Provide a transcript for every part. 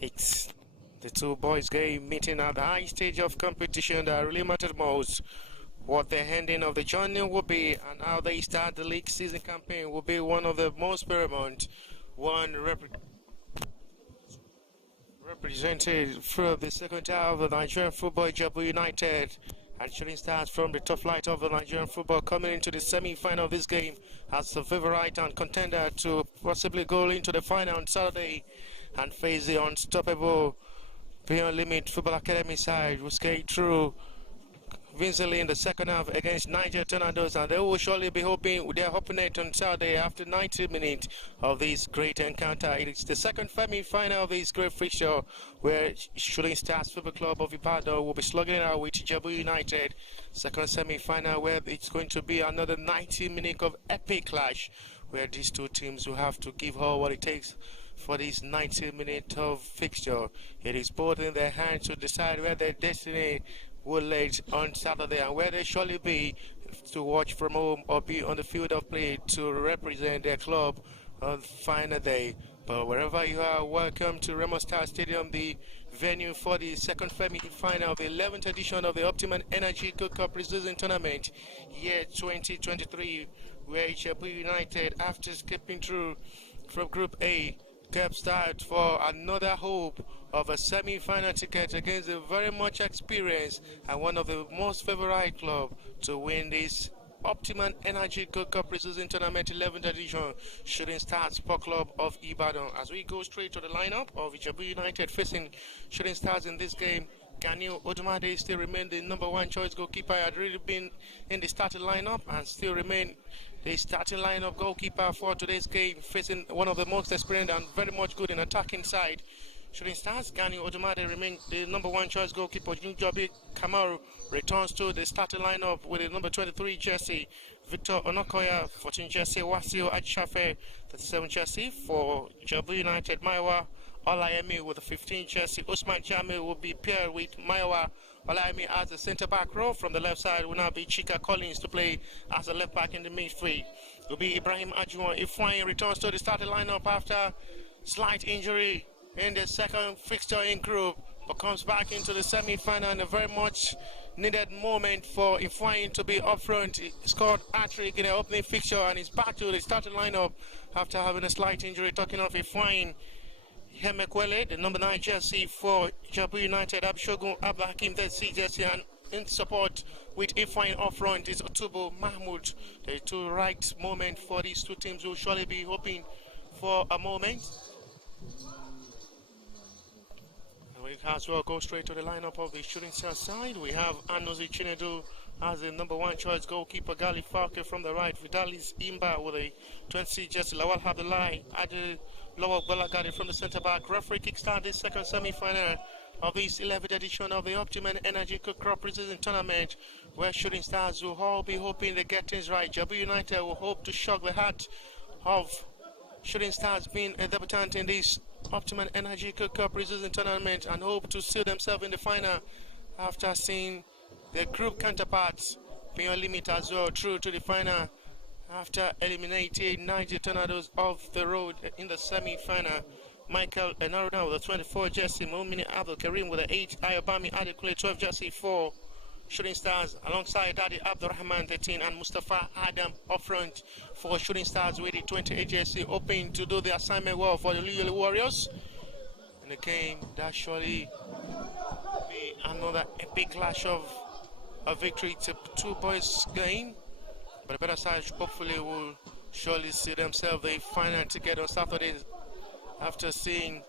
It's the two boys game meeting at the high stage of competition that really mattered most. What the ending of the journey will be and how they start the league season campaign will be one of the most paramount. One represented through the second half of the Nigerian football IJEBU United and Shooting Stars from the top flight of the Nigerian football coming into the semi-final of this game as the favorite and contender to possibly go into the final on Saturday and face the unstoppable Beyond Limit Football Academy side who skate through convincingly in the second half against Niger Tornadoes, and they will surely be hoping with their opponent on Saturday after 90 minutes of this great encounter. It is the second semi-final of this great fixture where Shooting Stars Football Club of Ibadan will be slugging it out with IJEBU United. Second semi-final where it's going to be another 90 minutes of epic clash where these two teams will have to give all what it takes for this 90 minutes of fixture. It is both in their hands to decide where their destiny will lay on Saturday and where they surely be to watch from home or be on the field of play to represent their club on the final day. But wherever you are, welcome to Remo Star Stadium, the venue for the second semi-final of the 11th edition of the OPTIMA Energy Gold Cup Preseason Tournament year 2023, where IJEBU United, after skipping through from Group A, kept start for another hope of a semi-final ticket against a very much experienced and one of the most favorite club to win this OPTIMA Energy Gold Cup Preseason Tournament 11th edition, Shooting Stars Sport Club of Ibadan. As we go straight to the lineup of IJEBU United facing Shooting Stars in this game, Ganiu Odumade still remain the number one choice goalkeeper. Had really been in the starting lineup and still remain the starting lineup goalkeeper for today's game, facing one of the most experienced and very much good in attacking side. Shooting Stars, Ganiu Odumade remain the number one choice goalkeeper. Junjobi Kamaru returns to the starting lineup with the number 23 jersey. Victor Onokoya, 14 jersey. Wasio Achafe, 37 jersey for IJEBU United. Maiwa Olayemi with the 15 jersey. Usman Jami will be paired with Maiwa Olayemi as the centre back row. From the left side will now be Chika Collins to play as a left back in the midfield. Will be Ibrahim Ajuwon Ifeanyi returns to the starting lineup after slight injury in the second fixture in group, but comes back into the semi-final in a very much needed moment for Ifeanyi to be up front. He scored hat-trick in the opening fixture and is back to the starting lineup after having a slight injury. Talking of Ifeanyi, Hemekwele, the number 9 jersey for IJEBU United, Abishogun Abdulhakim, the C jersey, and in support with Ifeanyi up front is Otubo Mahmoud. The two right moment for these two teams will surely be hoping for a moment. We as well go straight to the lineup of the Shooting Stars side. We have Anozi Chinedu as the number one choice goalkeeper, Gali Falke from the right, Vidalis Imba with a 20 jersey, Lawal Abdullahi, Adil Lawal Balagadi from the centre back. Referee kickstart this second semi-final of this 11th edition of the OPTIMA Energy Gold Cup Preseason Tournament, where Shooting Stars will all be hoping they get things right. IJEBU United will hope to shock the heart of Shooting Stars being a debutant in this OPTIMA Energy Gold Cup Preseason Tournament and hope to seal themselves in the final after seeing their group counterparts Beyond Limit as well through to the final after eliminating Niger Tornadoes off the road in the semi-final. Michael Enaruna with a 24 jersey, Momini Abdul Karim with an 8, Ayobami Adekule 12 jersey for Shooting Stars, alongside Dadi Abdurrahman 13 and Mustafa Adam up front for Shooting Stars with the 28 jersey, hoping to do the assignment well for the Lulu Warriors in a game that surely be another epic clash of a victory. It's a two boys game, but the better side hopefully will surely see themselves the final ticket on Saturday after seeing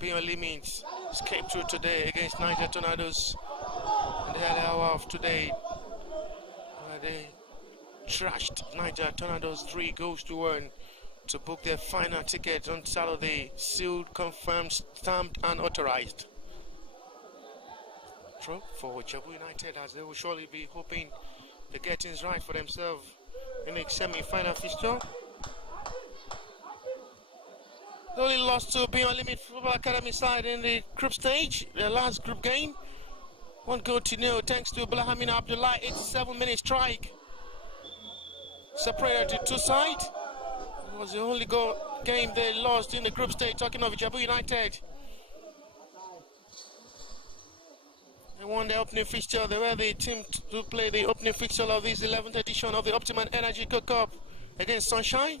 Beyond Limits escape through today against Niger Tornadoes in the early hour of today, where they trashed Niger Tornadoes 3 goals to 1 to book their final ticket on Saturday, sealed, confirmed, stamped and authorized. True for IJEBU United, as they will surely be hoping to get things right for themselves in the semi-final fixture. They only lost to Beyond Limit Football Academy side in the group stage, their last group game. 1-0 thanks to Blahamin Abdullah, 87-minute strike. Separated to two sides. It was the only goal game they lost in the group stage, talking of IJEBU United. They won the opening fixture. They were the team to play the opening fixture of this 11th edition of the OPTIMA Energy Cup against Sunshine.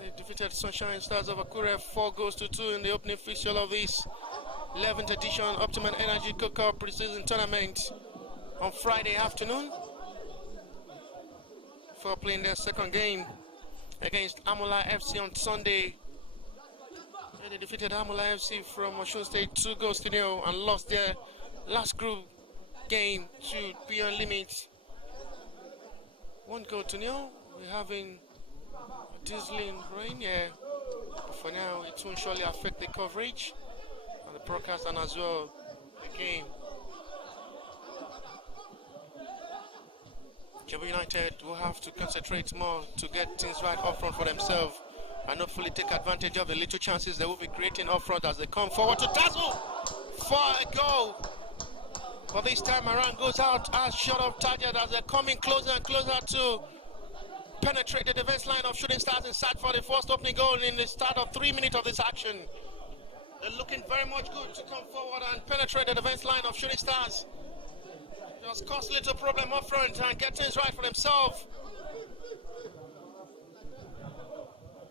They defeated Sunshine Stars of Akure 4-2 in the opening fixture of this 11th edition OPTIMA Energy Cup preseason tournament on Friday afternoon, before playing their second game against Amula FC on Sunday. They defeated Amula FC from Osun State 2-0 and lost their last group game to Beyond Limits 1-0. We're having a drizzling rain here, but for now it won't surely affect the coverage and the broadcast and as well the game. IJEBU United will have to concentrate more to get things right up front for themselves and hopefully take advantage of the little chances they will be creating up front as they come forward to dazzle for a goal. But this time around goes out as short of target as they're coming closer and closer to penetrate the defense line of Shooting Stars inside for the first opening goal in the start of 3 minutes of this action. They're looking very much good to come forward and penetrate the defense line of Shooting Stars. Just cause a little problem up front and get things right for themselves.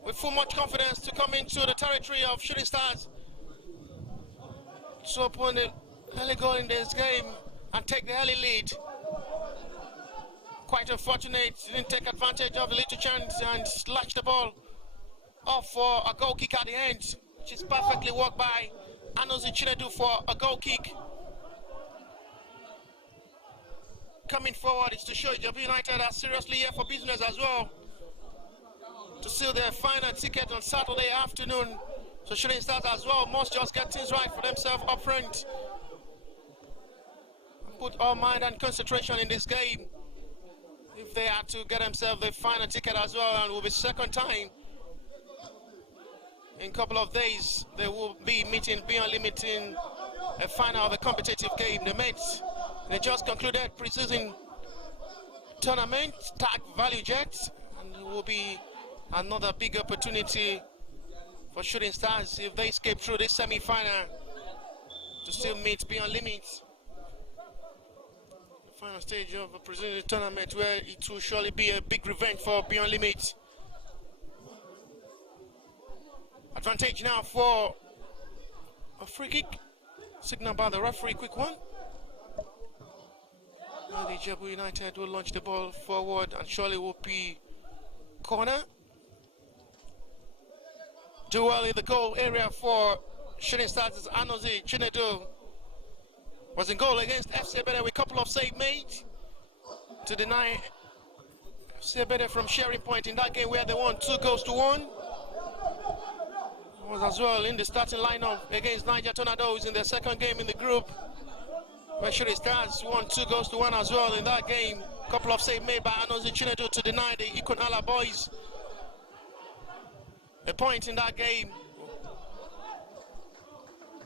With full much confidence to come into the territory of Shooting Stars to open the early goal in this game and take the early lead. Quite unfortunate, didn't take advantage of the little chance and slashed the ball off for a goal kick at the end, which is perfectly worked by Anozi Chinedu for a goal kick. Coming forward is to show IJEBU United are seriously here for business as well, to seal their final ticket on Saturday afternoon. So Shooting Stars as well must just get things right for themselves up front. Put all mind and concentration in this game if they are to get themselves the final ticket as well, and will be second time in a couple of days they will be meeting Beyond Limiting a final of a competitive game. They just concluded pre-season tournament tag Value Jets, and it will be another big opportunity for Shooting Stars if they escape through this semi-final to still meet Beyond Limits. The final stage of a preseason tournament where it will surely be a big revenge for Beyond Limits. Advantage now for a free kick. Signal by the referee, quick one. Now the IJEBU United will launch the ball forward and surely will be corner. Duel in the goal area for Shooting Stars is Anozi Chinedu. Was in goal against FC Ebede with a couple of save made to deny FC Ebede from sharing point in that game where they won 2-1. Was as well in the starting lineup against Niger Tornadoes in their second game in the group, where Shooting Stars won 2-1 as well in that game. Couple of save made by Anozi Chinedu to deny the Ikonala boys a point in that game.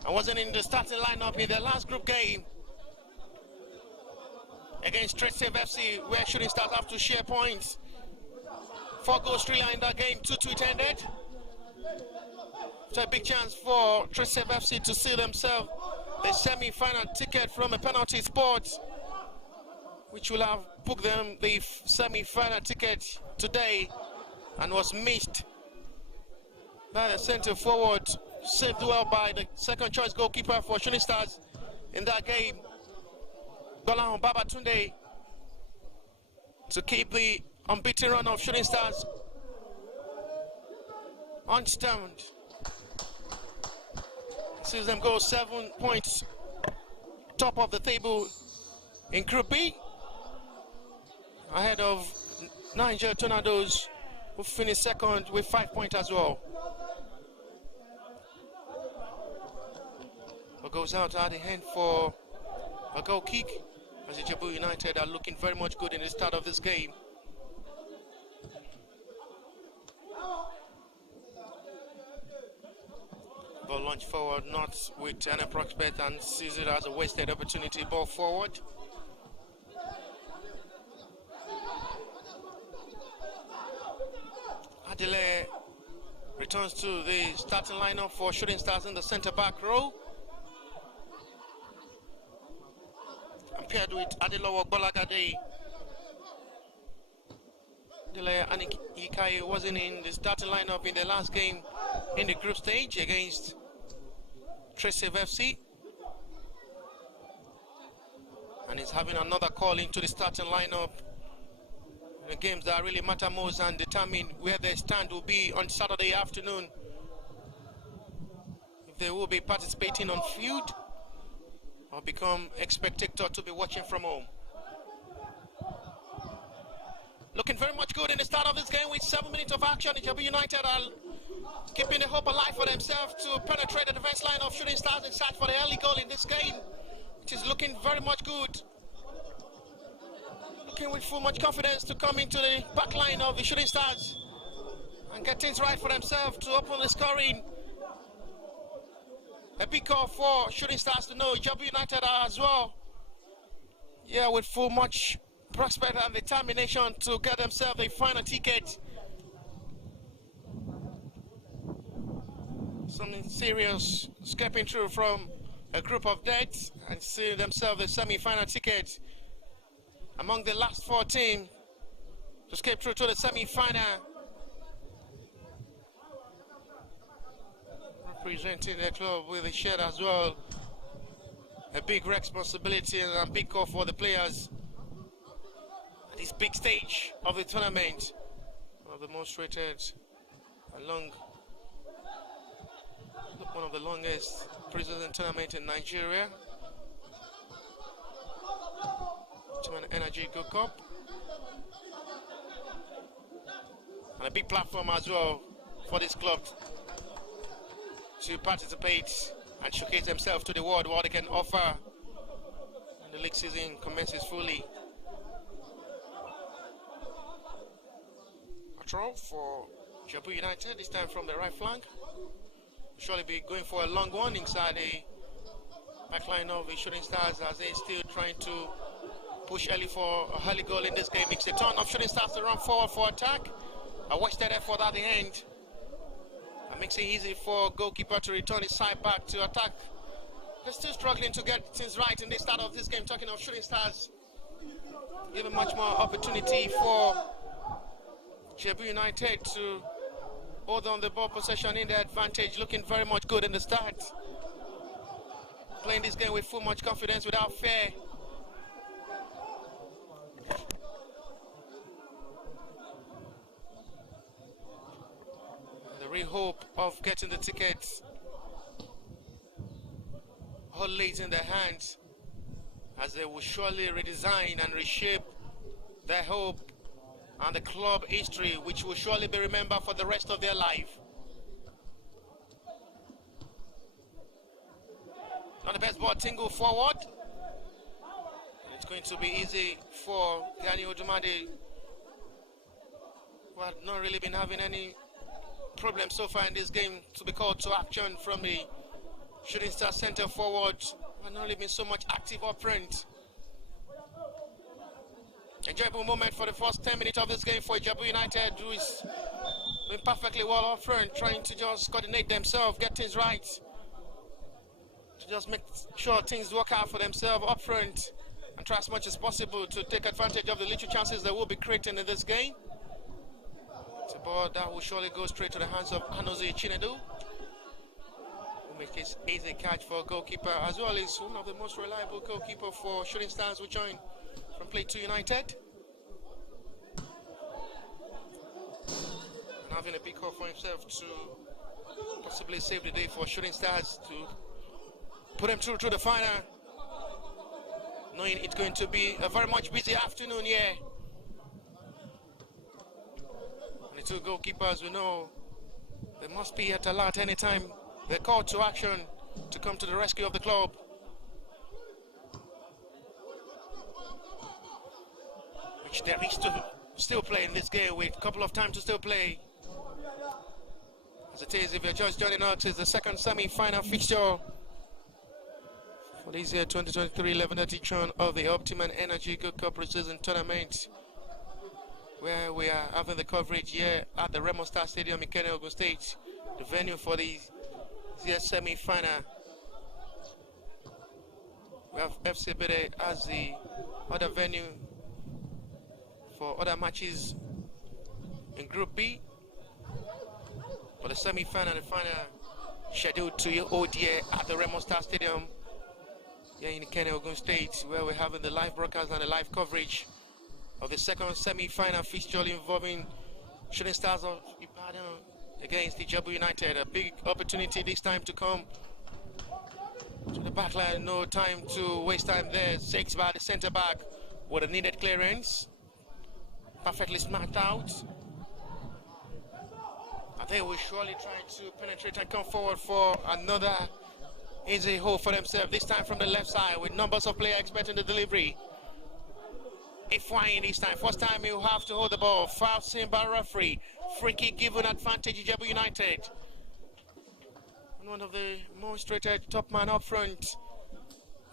I wasn't in the starting lineup in their last group game against Trade Safe FC, where Shooting Stars have to share points. 4 goals thriller in that game, 2-2 it ended. So a big chance for Trade Safe FC to seal themselves the semi-final ticket from a penalty spot, which will have booked them the semi-final ticket today, and was missed by the centre forward, saved well by the second choice goalkeeper for Shooting Stars in that game, Golan Babatunde, to keep the unbeaten run of Shooting Stars unstemmed. Sees them go 7 points top of the table in Group B, ahead of Niger Tornadoes, who finished second with 5 points as well. What goes out at the end for a goal kick, as IJEBU United are looking very much good in the start of this game. Ball launch forward, not with any prospect, and sees it as a wasted opportunity. Ball forward. Adele returns to the starting lineup for Shooting Stars in the centre back row. And paired with Adelowo Bolagade. Adele Anikaye wasn't in the starting lineup in the last game in the group stage against Tracy FC. And he's having another call into the starting lineup. The games that really matter most and determine where they stand will be on Saturday afternoon. If they will be participating on field or become a spectator to be watching from home. Looking very much good in the start of this game with 7 minutes of action. IJEBU United are keeping the hope alive for themselves to penetrate the defense line of Shooting Stars and search for the early goal in this game, which is looking very much good. Looking with full much confidence to come into the back line of the Shooting Stars and get things right for themselves to open the scoring. A big call for Shooting Stars to know IJEBU United are as well. Yeah, with full much prospect and determination to get themselves a final ticket. Something serious escaping through from a group of deaths and seeing themselves a semi-final ticket among the last 4 teams to escape through to the semi-final. Representing the club with a shirt as well. A big responsibility and a big call for the players at this big stage of the tournament. One of the most rated, one of the longest preseason tournament in Nigeria. OPTIMA Energy Gold Cup. And a big platform as well for this club to participate and showcase themselves to the world what they can offer when the league season commences fully. A throw for IJEBU United, this time from the right flank. Surely be going for a long one inside the backline of the Shooting Stars as they still trying to push early for a early goal in this game. It's a turn of Shooting Stars to run forward for attack. A wasted effort at the end. That makes it easy for goalkeeper to return his side back to attack. They're still struggling to get things right in the start of this game. Talking of Shooting Stars, giving much more opportunity for IJEBU United to hold on the ball possession in their advantage. Looking very much good in the start. Playing this game with full much confidence without fear. The real hope of getting the tickets all lays in their hands as they will surely redesign and reshape their hope and the club history, which will surely be remembered for the rest of their life. Not the best ball, Tingle forward. It's going to be easy for Gani Odumade, who had not really been having any problem so far in this game, to be called to action from the Shooting Star centre forward. Had not really been so much active up front. Enjoyable moment for the first 10 minutes of this game for IJEBU United, who is doing perfectly well up front, trying to just coordinate themselves, get things right, to just make sure things work out for themselves up front and try as much as possible to take advantage of the little chances that will be creating in this game. It's a ball that will surely go straight to the hands of Anozie Chinedu, who makes it easy catch for a goalkeeper, as well as one of the most reliable goalkeeper for Shooting Stars who joined from Play 2 United. And having a big call for himself to possibly save the day for Shooting Stars to put them through to the final, knowing it's going to be a very much busy afternoon here. And the two goalkeepers, we know they must be at alert anytime they're called to action to come to the rescue of the club. Which there is to still play in this game with a couple of times to still play. As it is, if you're just joining us, it's the second semi-final fixture for this year 2023 11th edition of the OPTIMA Energy Gold Cup Preseason Tournament. where we are having the coverage here at the Remo Star Stadium in Kenya, Ogun State, the venue for the semi-final. We have FC Bede as the other venue for other matches in Group B. For the semi-final and the final scheduled to hold here at the Remo Star Stadium here in Kenya, Ogun State, where we're having the live broadcast and the live coverage of the second semi-final fixture involving Shooting Stars of Ibadan against IJEBU United. A big opportunity this time to come to the back line. No time to waste time there. Sakes by the centre back with a needed clearance. Perfectly smacked out. I think we'll surely try to penetrate and come forward for another easy hole for themselves. This time from the left side with numbers of players expecting the delivery. Ifeanyi this time. First time he'll have to hold the ball. Foul seen by referee. Free kick given advantage IJEBU United. And one of the most rated top man up front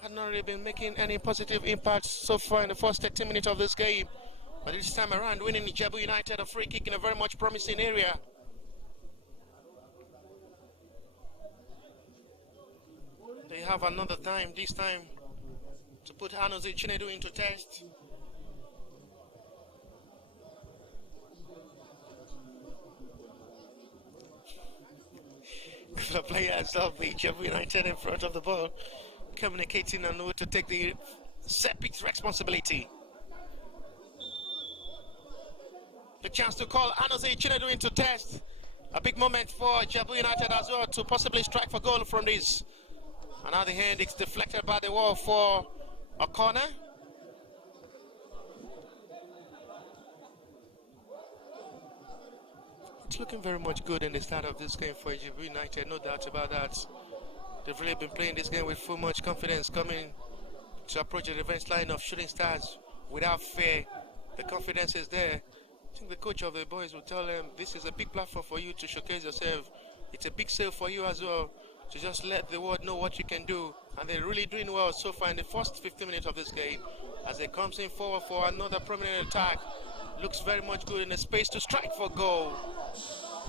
had not really been making any positive impact so far in the first 30 minutes of this game. But this time around, winning IJEBU United a free kick in a very much promising area. They have another time, this time, to put Hanozi Chinedu into test. The players of IJEBU United in front of the ball, communicating on who to take the set piece responsibility. The chance to call Hanozi Chinedu into test. A big moment for IJEBU United as well to possibly strike for goal from this. And at the end, it's deflected by the wall for a corner. It's looking very much good in the start of this game for IJEBU United, no doubt about that. They've really been playing this game with full much confidence, coming to approach the defense line of Shooting Stars without fear. The confidence is there. I think the coach of the boys will tell them this is a big platform for you to showcase yourself. It's a big sale for you as well, to just let the world know what you can do. And they're really doing well so far in the first 15 minutes of this game as they comes in forward for another prominent attack. Looks very much good in the space to strike for goal.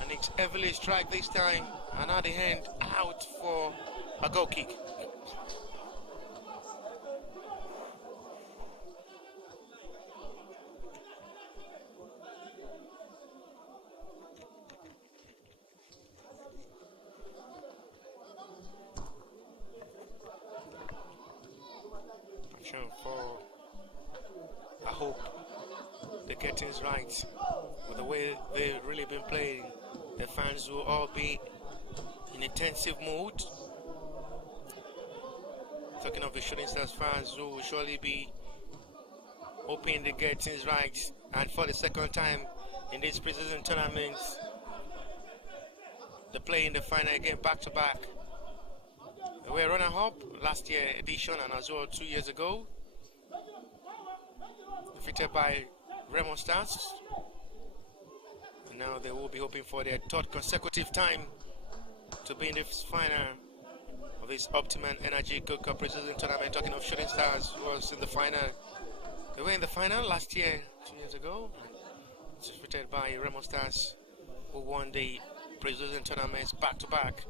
And it's heavily strike this time, and at the end, out for a goal kick. For I hope they get things right with the way they've really been playing. The fans will all be in intensive mood. Talking of the Shooting Stars fans, who will surely be hoping to get things right, and for the second time in this preseason tournament, they play in the final again back to back. They were runner-up last year edition and as well 2 years ago, defeated by Remo Stars. And now they will be hoping for their third consecutive time to be in the final of this OPTIMA Energy Gold Cup preseason tournament. Talking of Shooting Stars, who was in the final. They were in the final last year, 2 years ago, defeated by Remo Stars, who won the preseason tournaments back to back.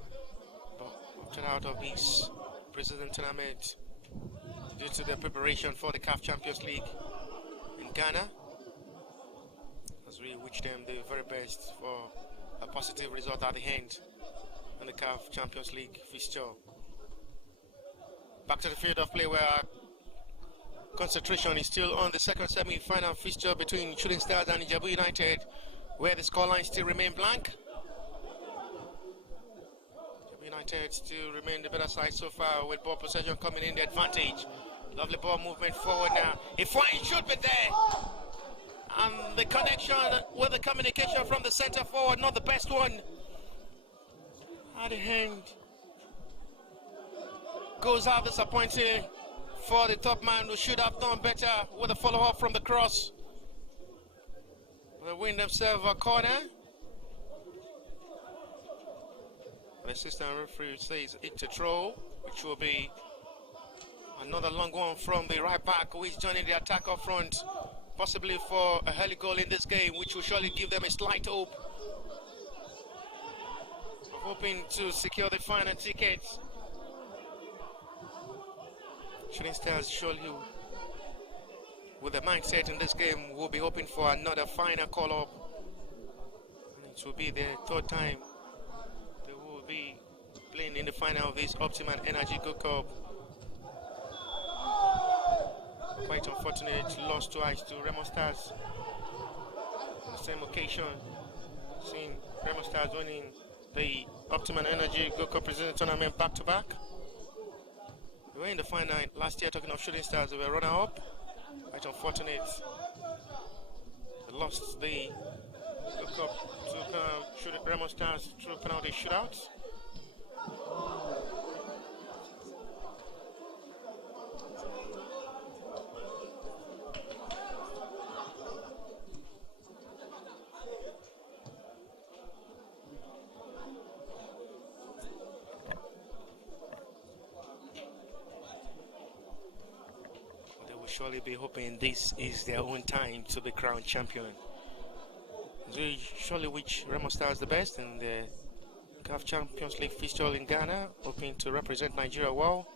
Opted out of this preseason tournament due to the preparation for the CAF Champions League in Ghana, as we wish them the very best for a positive result at the end in the CAF Champions League fixture. Back to the field of play, where concentration is still on the second semi-final fixture between Shooting Stars and IJEBU United, where the scoreline still remain blank. United still remain the better side so far, with ball possession coming in the advantage. Lovely ball movement forward now. Ifeanyi should be there. And the connection with the communication from the center forward, not the best one. At the end, goes out disappointing for the top man, who should have done better with a follow-up from the cross. They win themselves a corner. The assistant referee says it's a throw, which will be another long one from the right back, who is joining the attack up front possibly for a early goal in this game, which will surely give them a slight hope of hoping to secure the final tickets. Shooting Stars surely, with the mindset in this game, will be hoping for another final call-up. It will be their third time they will be playing in the final of this OPTIMA Energy Go Cup. Quite unfortunate, lost twice to Remo Stars. On the same occasion, seeing Remo Stars winning the OPTIMA Energy Go Cup President Tournament back-to-back. They were in the final last year, talking of Shooting Stars, they were runner-up. Quite unfortunate. They lost the Go Cup to Remo Stars through penalty shootout. Surely be hoping this is their own time to be crowned champion. They surely wish Remo Stars the best in the CAF Champions League fixture in Ghana, hoping to represent Nigeria well.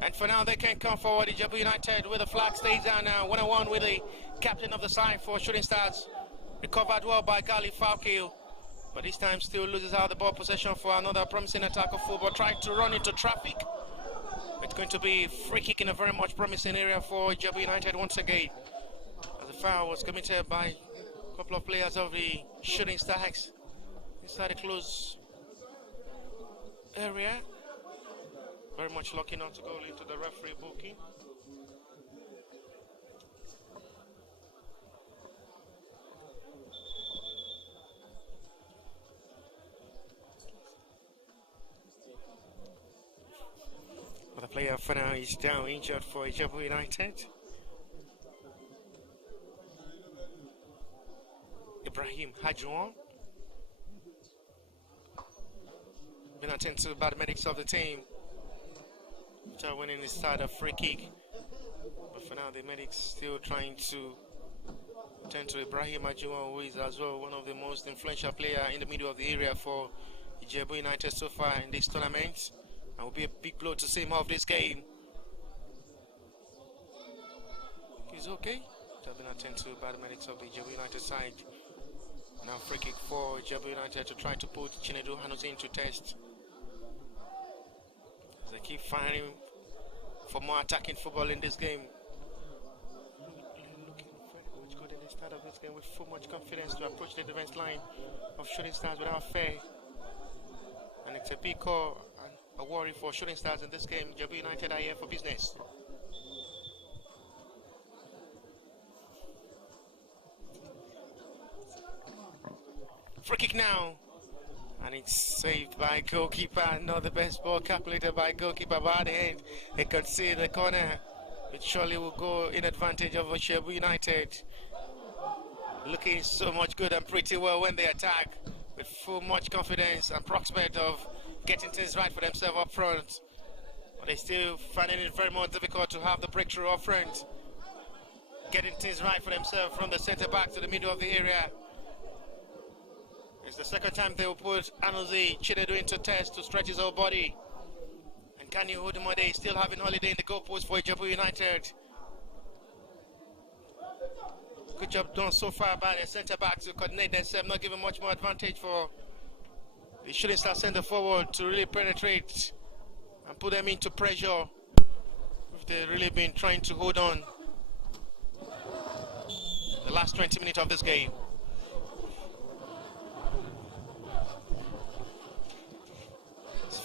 And for now, they can come forward. IJEBU United with the flag stays down now, 1-1 with the captain of the side for Shooting Stars. Recovered well by Gali Falkil, but this time still loses out the ball possession for another promising attack of football. Trying to run into traffic. It's going to be free kick in a very much promising area for IJEBU United once again. As the foul was committed by a couple of players of the Shooting Stars inside a close area. Very much lucky not to go into the referee booking. The player for now is down injured for IJEBU United. Ibrahim Hajouan. Been attended to by the medics of the team. After winning his start a free kick. But for now the medics still trying to attend to Ibrahim Hajouan, who is as well one of the most influential players in the middle of the area for IJEBU United so far in this tournament. It will be a big blow to see him off this game. He's okay. It's been attended to by the medics of the IJEBU United side. Now free kick for IJEBU United to try to put Chinedu Hanusin to test. As they keep firing for more attacking football in this game. Looking very much good in the start of this game with so much confidence to approach the defense line of Shooting Stars without fear. And it's a big call and a worry for Shooting Stars in this game. IJEBU United are here for business. Free kick now, and it's saved by goalkeeper. Not the best ball calculated by goalkeeper, but at the end he can see the corner, which surely will go in advantage of IJEBU United. Looking so much good and pretty well when they attack, with full much confidence and prospect of getting things right for themselves up front. But they still finding it very much difficult to have the breakthrough up front, getting things right for themselves from the centre back to the middle of the area. It's the second time they will put Anuzi Chinedu into test to stretch his whole body. And Kanye Udumade is still having holiday in the goalpost for IJEBU United. Good job done so far by the centre back to coordinate themselves, not giving much more advantage for the Shooting Star centre forward to really penetrate and put them into pressure. If they've really been trying to hold on the last 20 minutes of this game.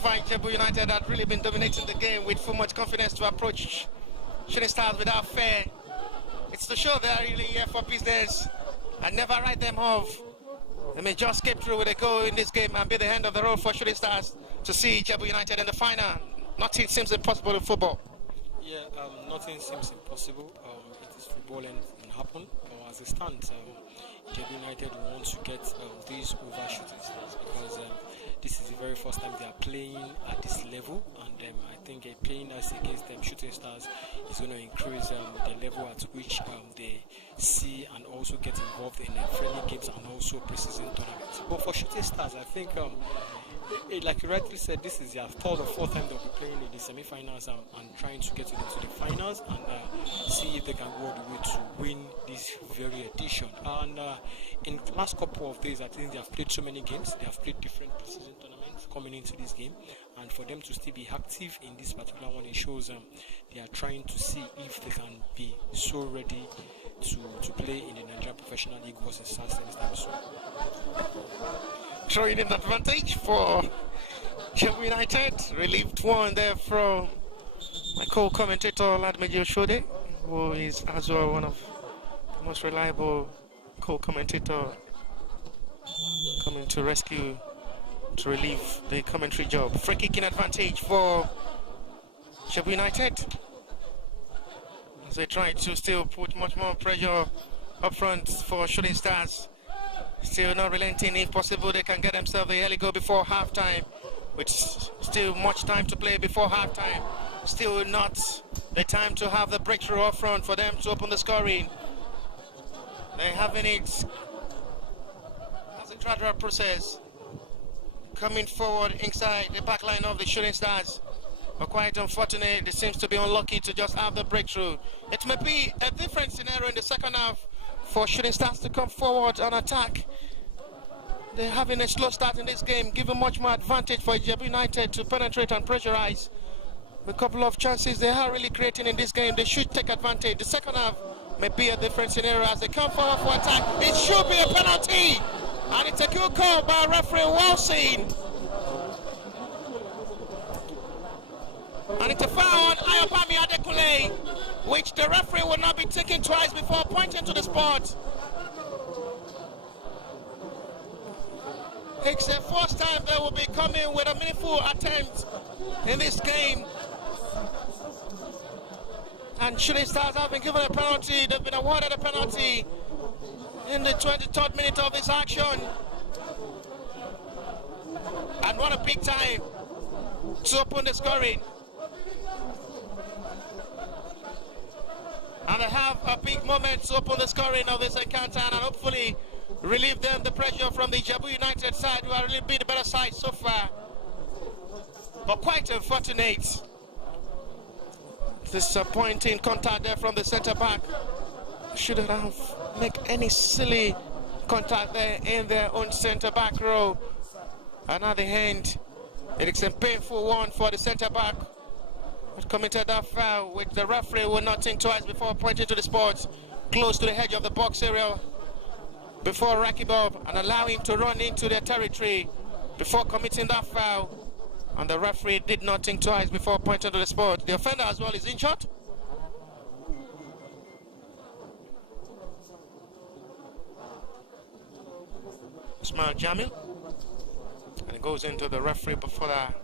IJEBU United had really been dominating the game with full much confidence to approach Shooting Stars without fear. It's to show they are really here for business and never write them off. They may just skip through with a goal in this game and be the end of the road for Shooting Stars to see IJEBU United in the final. Nothing seems impossible in football. Yeah, nothing seems impossible. It is football and it can happen. As it stands, IJEBU United wants to get these over Shooting Stars because this is the very first time they are playing at this level, and I think playing us against them Shooting Stars is going to increase the level at which they see and also get involved in friendly games and also preseason tournaments. But for Shooting Stars, I think like you rightly said, this is their third or fourth time they'll be playing in the semi-finals and trying to get into the finals and see if they can go all the way to win this very edition. And in the last couple of days, I think they have played so many games. They have played different preseason tournaments coming into this game, and for them to still be active in this particular one, it shows they are trying to see if they can be so ready to play in the Nigerian Professional League versus SARS anytime soon. Throwing in advantage for IJEBU United. Relieved one there from my co-commentator Ladmeji Oshode, who is as well one of the most reliable co-commentator coming to rescue, to relieve the commentary job. Free kicking advantage for IJEBU United as they try to still put much more pressure up front for Shooting Stars. Still not relenting. If possible, they can get themselves the early goal before halftime, with still much time to play before halftime. Still not the time to have the breakthrough up front for them to open the scoring. They're having it as a gradual process, coming forward inside the back line of the Shooting Stars. But quite unfortunate, they seems to be unlucky to just have the breakthrough. It may be a different scenario in the second half for Shooting Stars to come forward and attack. They're having a slow start in this game, giving much more advantage for IJEBU United to penetrate and pressurize. A couple of chances they are really creating in this game, they should take advantage. The second half may be a different scenario as they come forward for attack. It should be a penalty, and it's a good call by referee Wilson. And it's a foul on Ayobami Adekunle, which the referee will not be taking twice before pointing to the spot. It's the first time they will be coming with a meaningful attempt in this game. And Shooting Stars have been given a penalty. They've been awarded a penalty in the 23rd minute of this action. And what a big time to open the scoring. And they have a big moment to open the scoring of this encounter and hopefully relieve them the pressure from the IJEBU United side, who are really been the better side so far. But quite unfortunate. Disappointing contact there from the centre back. Shouldn't have made any silly contact there in their own centre back row. And at the end, it is a painful one for the centre back. Committed that foul, which the referee will not think twice before pointing to the spot close to the edge of the box area before racking up and allow him to run into their territory before committing that foul. And the referee did not think twice before pointing to the spot. The offender as well is injured. Ismail Jamil, and it goes into the referee before that.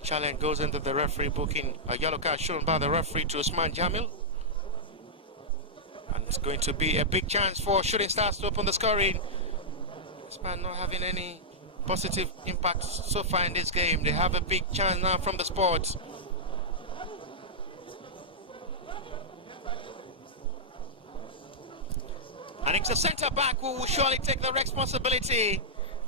Challenge goes into the referee booking. A yellow card shown by the referee to Usman Jamil. And it's going to be a big chance for Shooting Stars to open the scoring. Usman not having any positive impact so far in this game. They have a big chance now from the spot. And it's the centre back who will surely take the responsibility.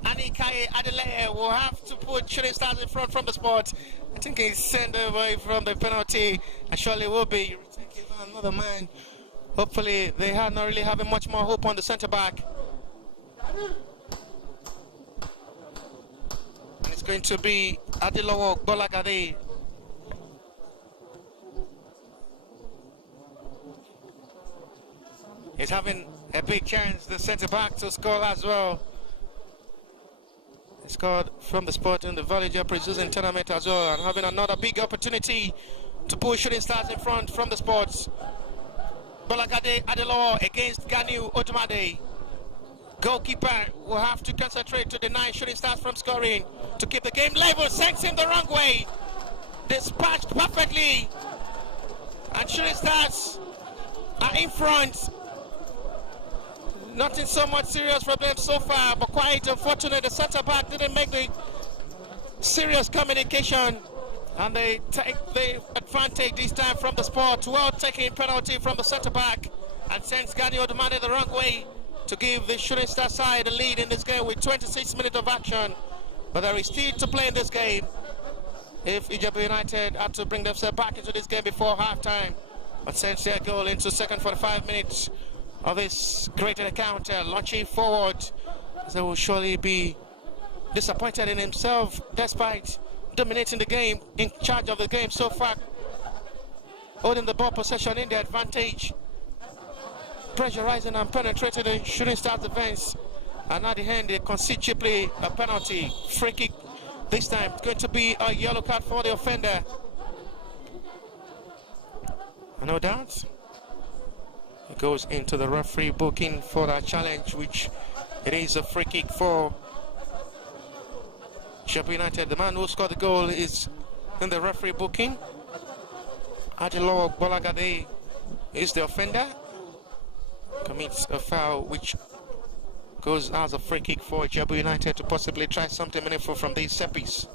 Anikaye Adelaide will have to put Shooting Stars in front from the spot. I think he's sent away from the penalty, and surely will be taking another man. Hopefully, they are not really having much more hope on the centre back. And it's going to be Adilowo Bolagade. He's having a big chance, the centre back, to score as well. He scored from the spot in the Valley Preseason tournament as well, and having another big opportunity to push Shooting Stars in front from the spot. Bolagade Adelowo against Ganiu Otumade. Goalkeeper will have to concentrate to deny Shooting Stars from scoring to keep the game level. Sends him the wrong way. Dispatched perfectly, and Shooting Stars are in front. Nothing so much serious problem so far, but quite unfortunate the centre back didn't make the serious communication, and they take the advantage this time from the spot. Well taken penalty from the centre back, and sends Gani Odumade the wrong way to give the Shooting Star side the lead in this game with 26 minutes of action. But there is still to play in this game. If IJEBU United had to bring themselves back into this game before half-time, but sends their goal into second 45 minutes of this great encounter, launching forward, they will surely be disappointed in himself despite dominating the game, in charge of the game so far, holding the ball possession in the advantage, pressurizing and penetrating the Shooting Stars defense, and at the end they concede cheaply a penalty. Free kick this time. It's going to be a yellow card for the offender. No doubt it goes into the referee booking for that challenge, which it is a free kick for IJEBU United. The man who scored the goal is in the referee booking. Adilo Bolagade is the offender. Commits a foul which goes as a free kick for IJEBU United to possibly try something meaningful from these seppies.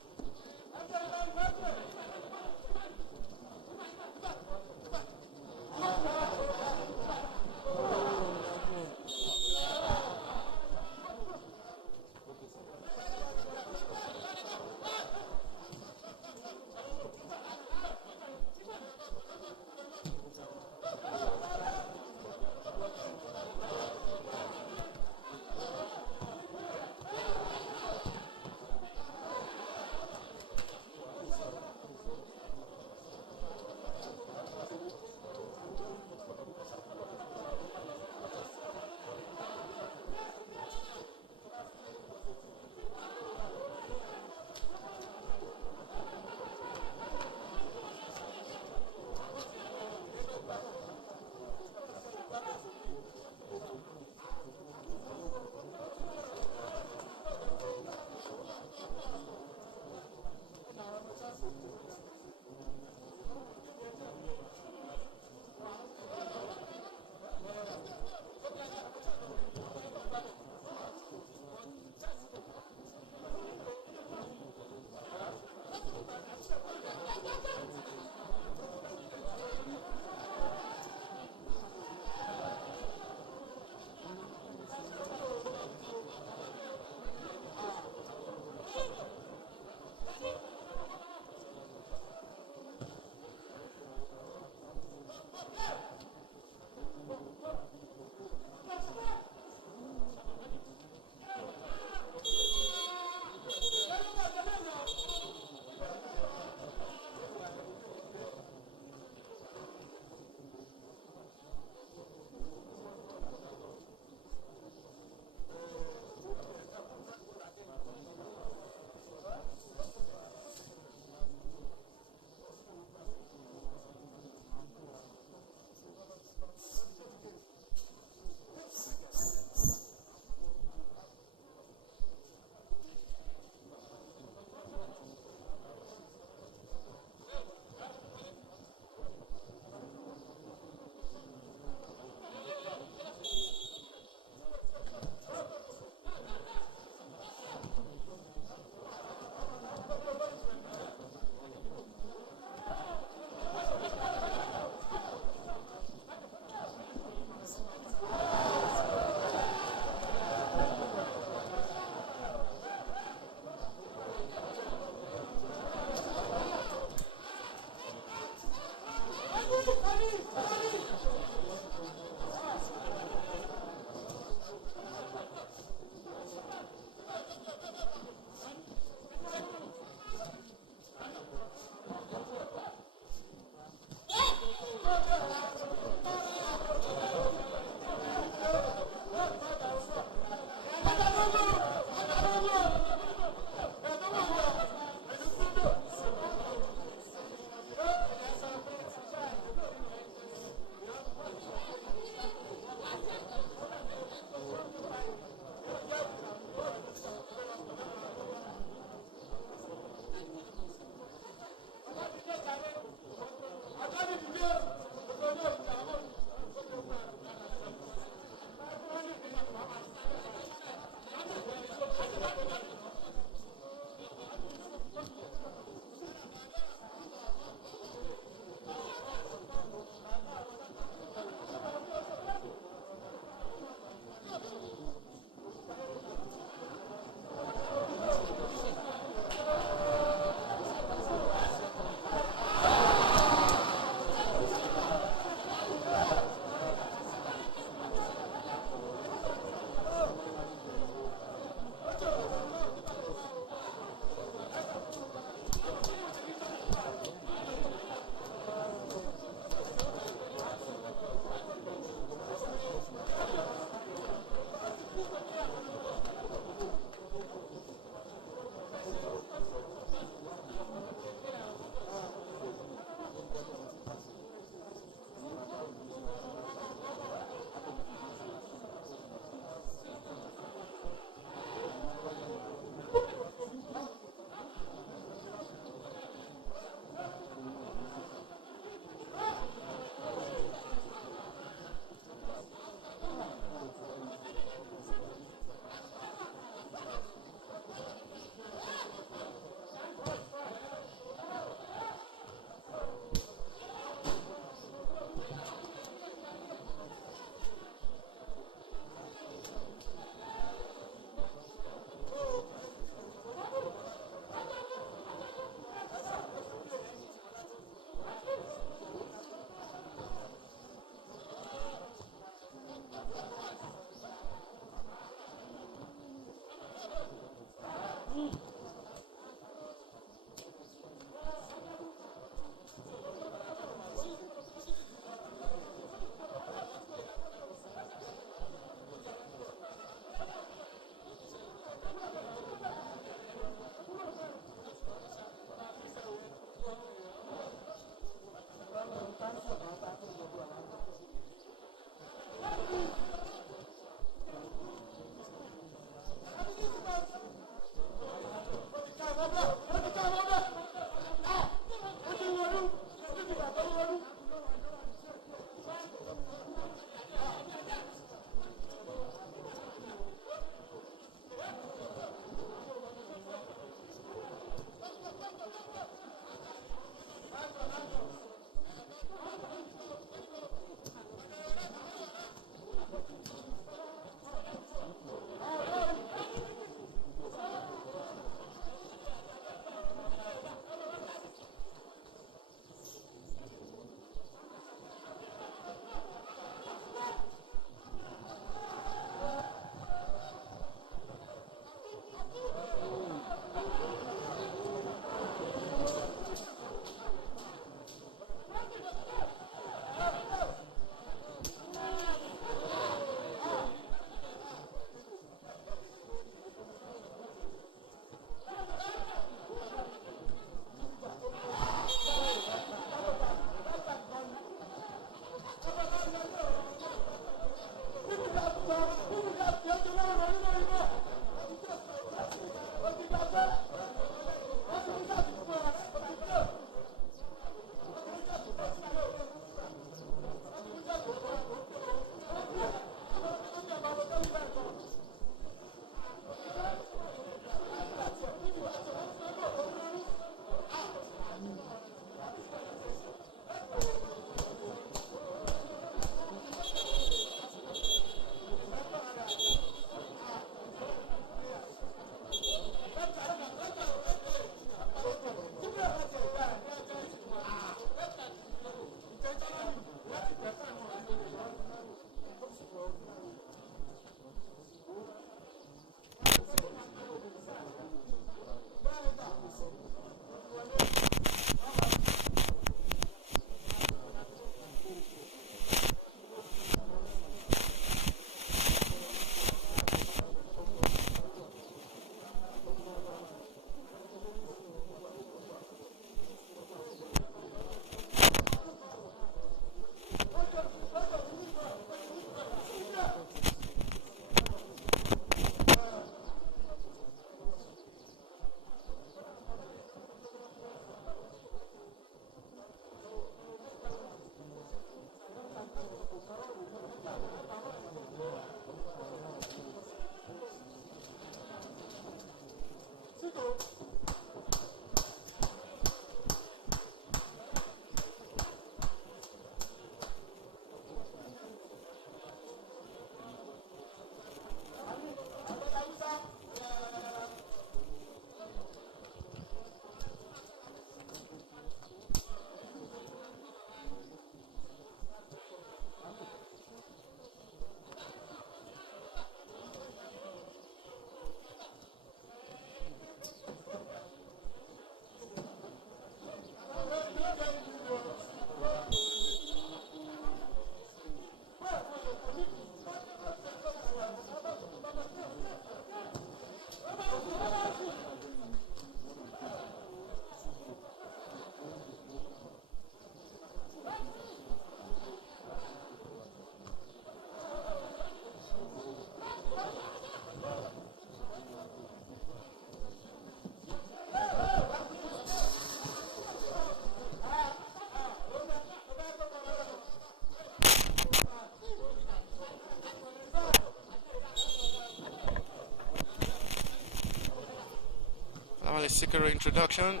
Sikuru introduction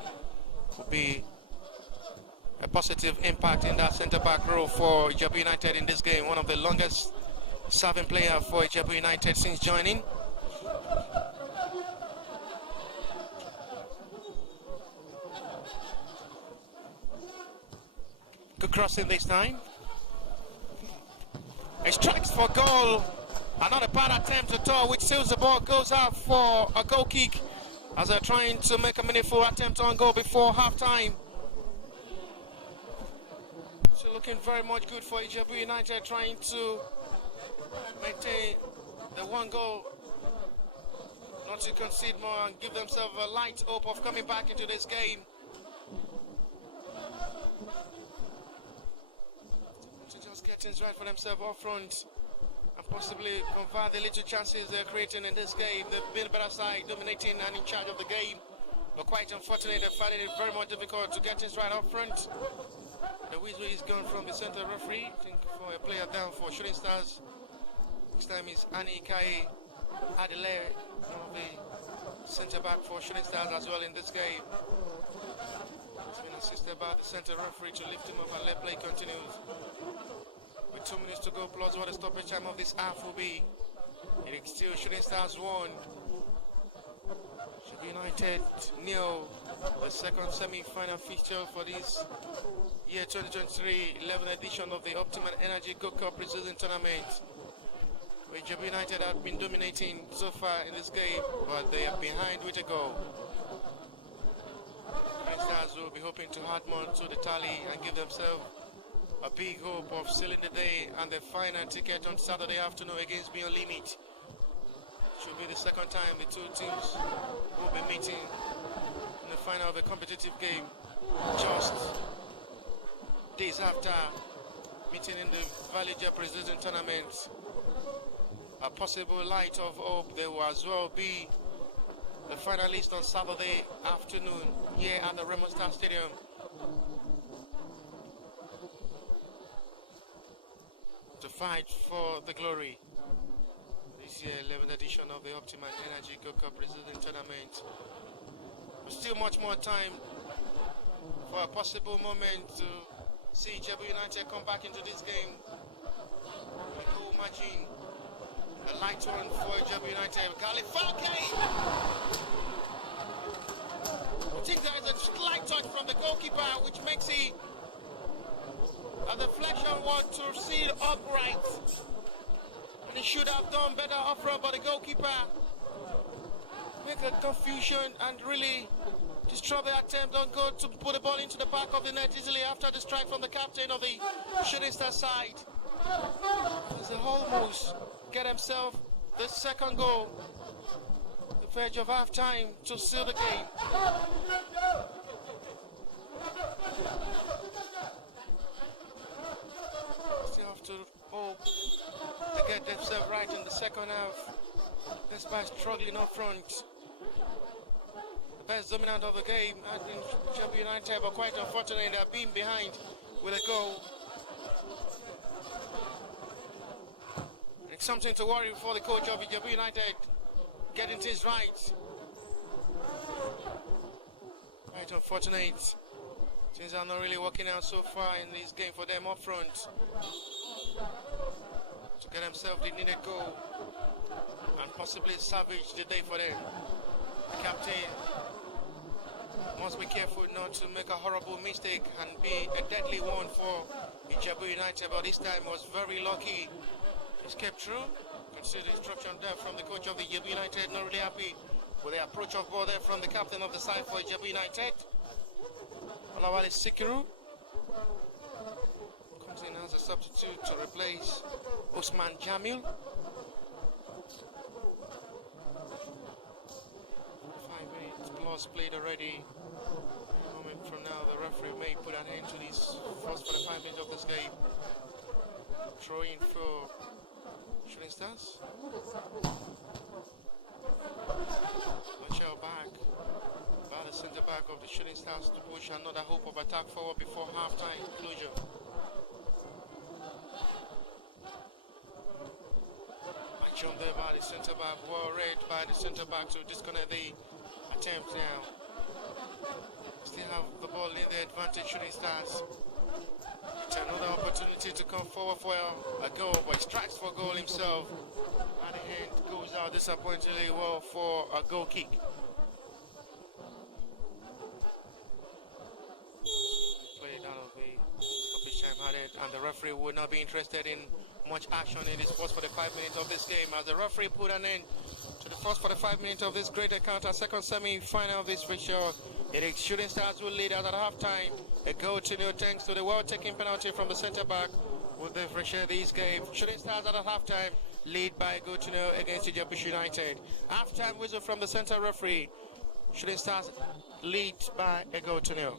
will be a positive impact in that centre-back role for IJEBU United in this game. One of the longest serving player for IJEBU United since joining. Good crossing this time. He strikes for goal. Another bad attempt at all, which seals the ball, goes out for a goal kick as they're trying to make a meaningful attempt on goal before half-time. So looking very much good for IJEBU United, trying to maintain the one goal, not to concede more and give themselves a light hope of coming back into this game. To just get things right for themselves up front and possibly convert the little chances they're creating in this game. They've been better side, dominating and in charge of the game, but quite unfortunately they're finding it very much difficult to get things right up front. The whistle is gone from the center referee, I think, for a player down for Shooting Stars. Next time is Annie Kai Adelaide, one of the center back for Shooting Stars as well in this game. He's been assisted by the center referee to lift him up and let play continues. With 2 minutes to go, plus what the stoppage time of this half will be. It is still Shooting Stars 1. IJEBU United nil. The second semi-final fixture for this year 2023 11th edition of the OPTIMA Energy Gold Cup Preseason Tournament. Where IJEBU United have been dominating so far in this game, but they are behind with a goal. Shooting Stars will be hoping to add more to the tally and give themselves a big hope of sealing the day and the final ticket on Saturday afternoon against Beyond Limit. Should be the second time the two teams will be meeting in the final of a competitive game, just days after meeting in the Valley Preseason Tournament. A possible light of hope. There will as well be the finalist on Saturday afternoon here at the Remo Star Stadium. To fight for the glory. This year 11th edition of the OPTIMA Energy Gold Cup Preseason Tournament. Still much more time for a possible moment to see IJEBU United come back into this game. A goal margin, a light one for IJEBU United. Galifalke! I think there is a slight touch from the goalkeeper which makes it a deflection one to see it upright. And he should have done better up front, but the goalkeeper make a confusion and really destroy the attempt on goal to put the ball into the back of the net easily after the strike from the captain of the Shooting Star side. He's almost get himself the second goal, the verge of half time to seal the game. Still have to hope they get themselves right in the second half, despite struggling up front. Best dominant of the game has been IJEBU United, but quite unfortunately they are being behind with a goal. It's something to worry for the coach of IJEBU United, getting things right. Quite unfortunate. Things are not really working out so far in this game for them up front. To get themselves the needed goal and possibly salvage the day for them. The captain must be careful not to make a horrible mistake and be a deadly one for IJEBU United, but this time was very lucky. He's kept true. Consider the instruction there from the coach of the IJEBU United, not really happy with the approach of ball there from the captain of the side for IJEBU United. Olawale Sikiru comes in as a substitute to replace Osman Jamil. 5 minutes plus played already. A moment from now, the referee may put an end to this first 45 minutes of this game. Throw in for Shooting Stars. Michelle back by the centre back of the Shooting Stars to push another hope of attack forward before half-time closure. Action there by the centre back, well read by the centre back to disconnect the attempt now. have the ball in the advantage, Shooting Stars. It's another opportunity to come forward for a goal, but he strikes for goal himself. And the hand goes out disappointingly well for a goal kick. Put it out of the stoppage time added, and the referee would not be interested in much action in this first 45 minutes of this game, as the referee put an end to the first 45 minutes of this great encounter, second semi-final of this fixture. It is Shooting Stars who lead out at halftime. A goal to nil thanks to the well-taken penalty from the centre-back will differentiate this game. Shooting Stars at halftime lead by a goal to nil against IJEBU United. Halftime whistle from the centre referee. Shooting Stars lead by a goal to nil.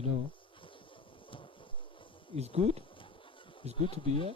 Hello. It's good. It's good to be here.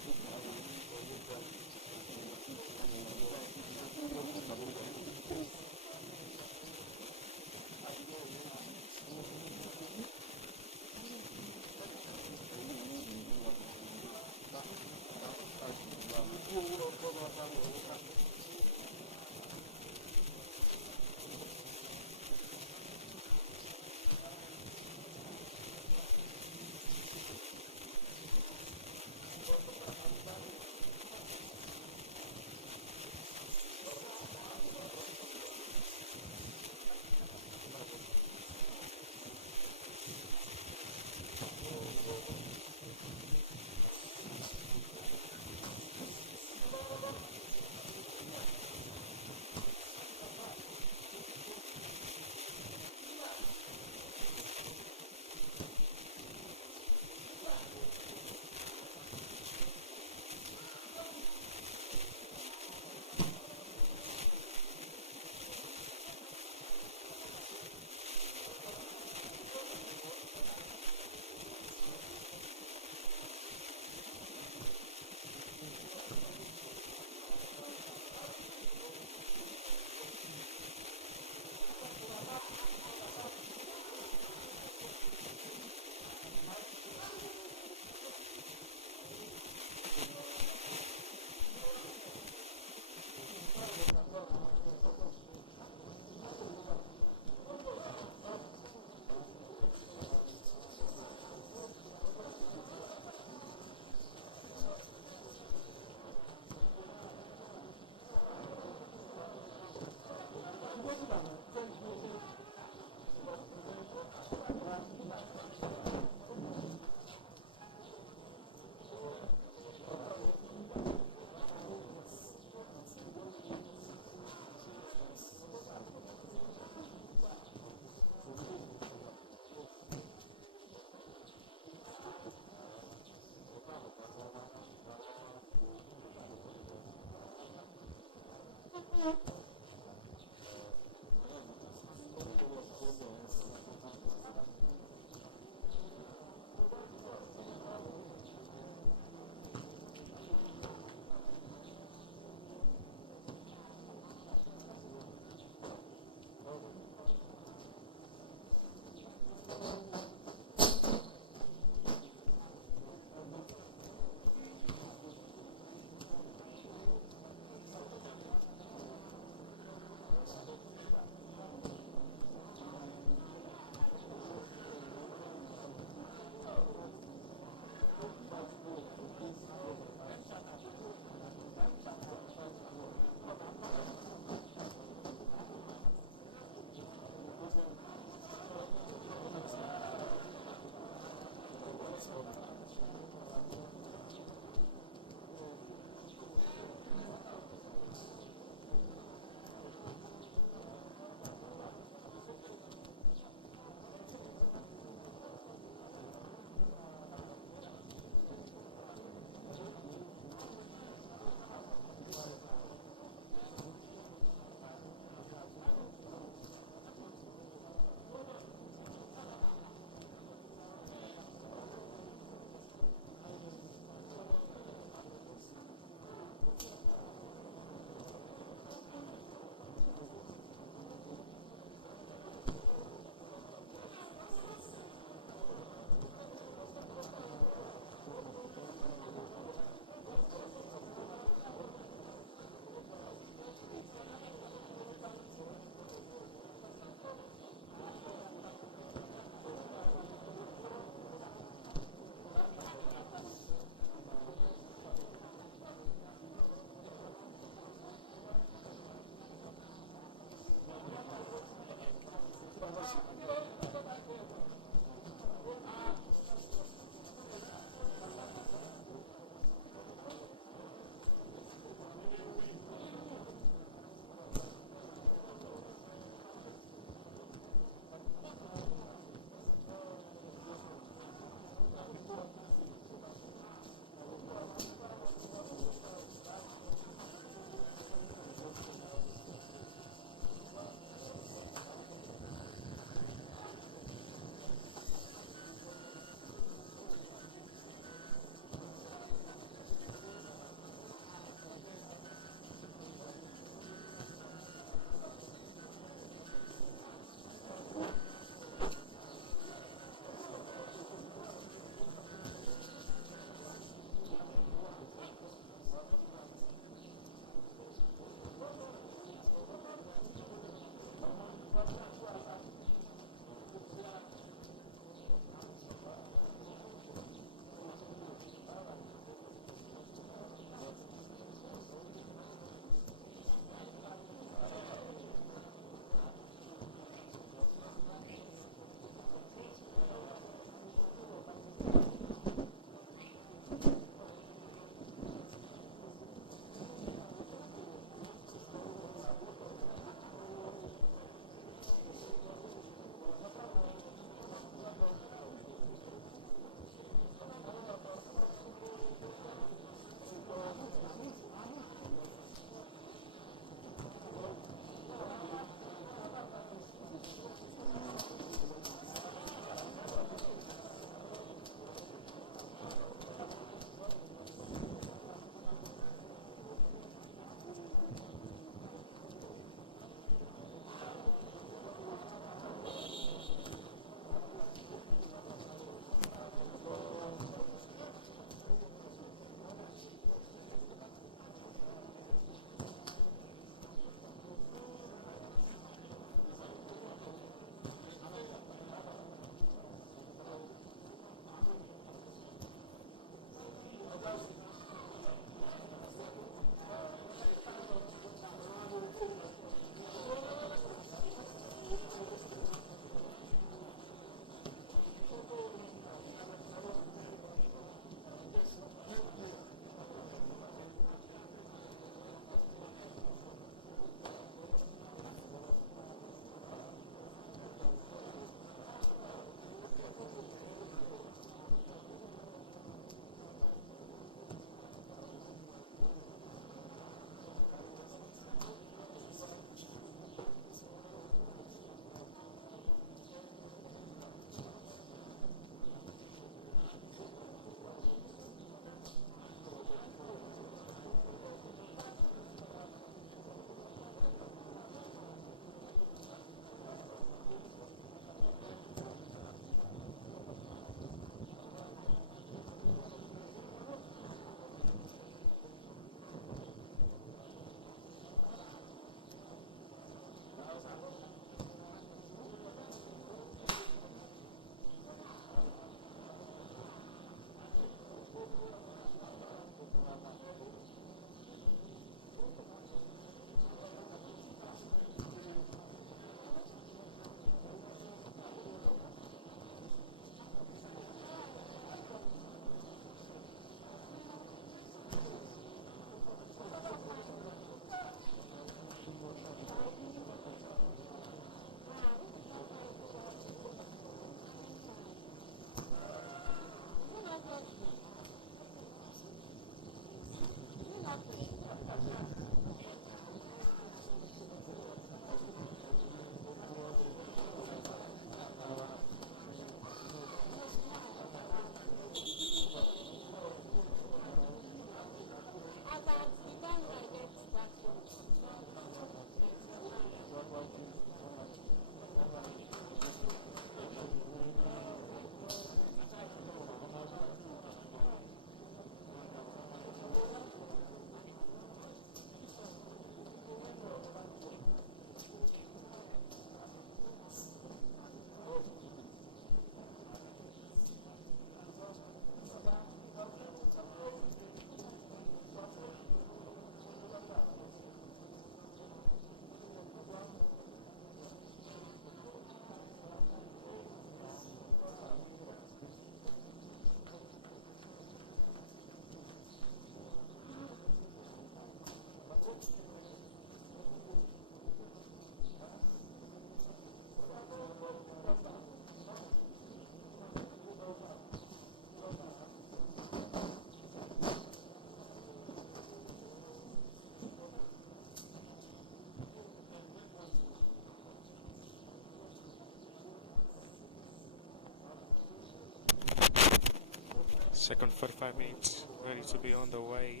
Second 45 minutes ready to be on the way.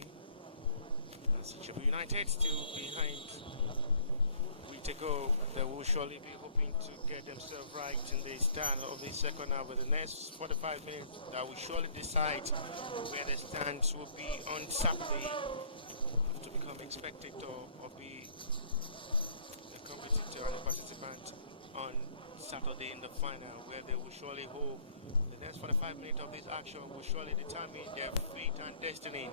As IJEBU United still behind. To go, they will surely be hoping to get themselves right in the stand of the second half. With the next 45 minutes, that will surely decide where the stands will be on Saturday. Have to become a spectator or be a competitor and a participant on Saturday in the final, where they will surely hold. The next 45 minutes of this action will surely determine their fate and destiny.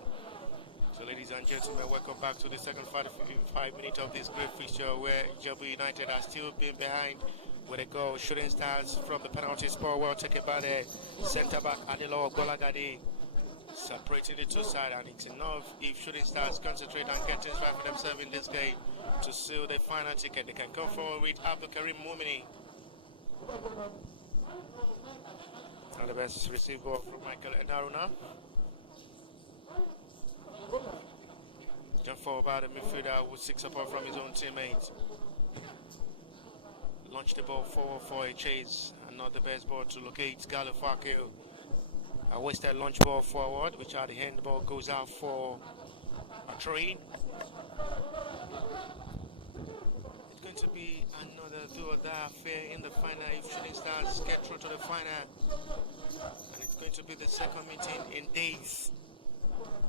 So, ladies and gentlemen, welcome back to the second 45 minutes of this great fixture, where IJEBU United are still being behind with a goal. Shooting Stars from the penalty spot, well taken by the centre back Adelo Golagade, separating the two sides, and it's enough if Shooting Stars concentrate and get things right for themselves in this game to seal the final ticket. They can come forward with Abdul Karim Mumini. And the best received ball from Michael Edaruna. Jump forward by the midfielder with 6 support from his own teammates. Launch the ball forward for a chase, and not the best ball to locate Galifakio. A wasted launch ball forward, which at the end the ball goes out for a trade. It's going to be another do or die affair in the final if Shooting Stars get through to the final. And it's going to be the second meeting in days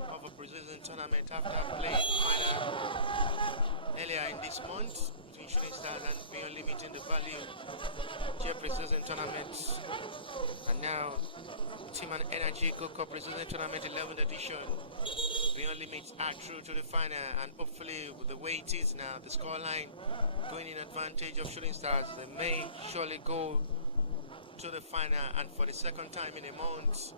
of a preseason tournament after playing final earlier in this month between Shooting Stars and Beyond Limiting the value preseason tournament, and now OPTIMA Energy Go Cup preseason tournament 11th edition. Beyond Limits are through to the final, and hopefully with the way it is now, the scoreline going in advantage of Shooting Stars, they may surely go to the final and for the second time in a month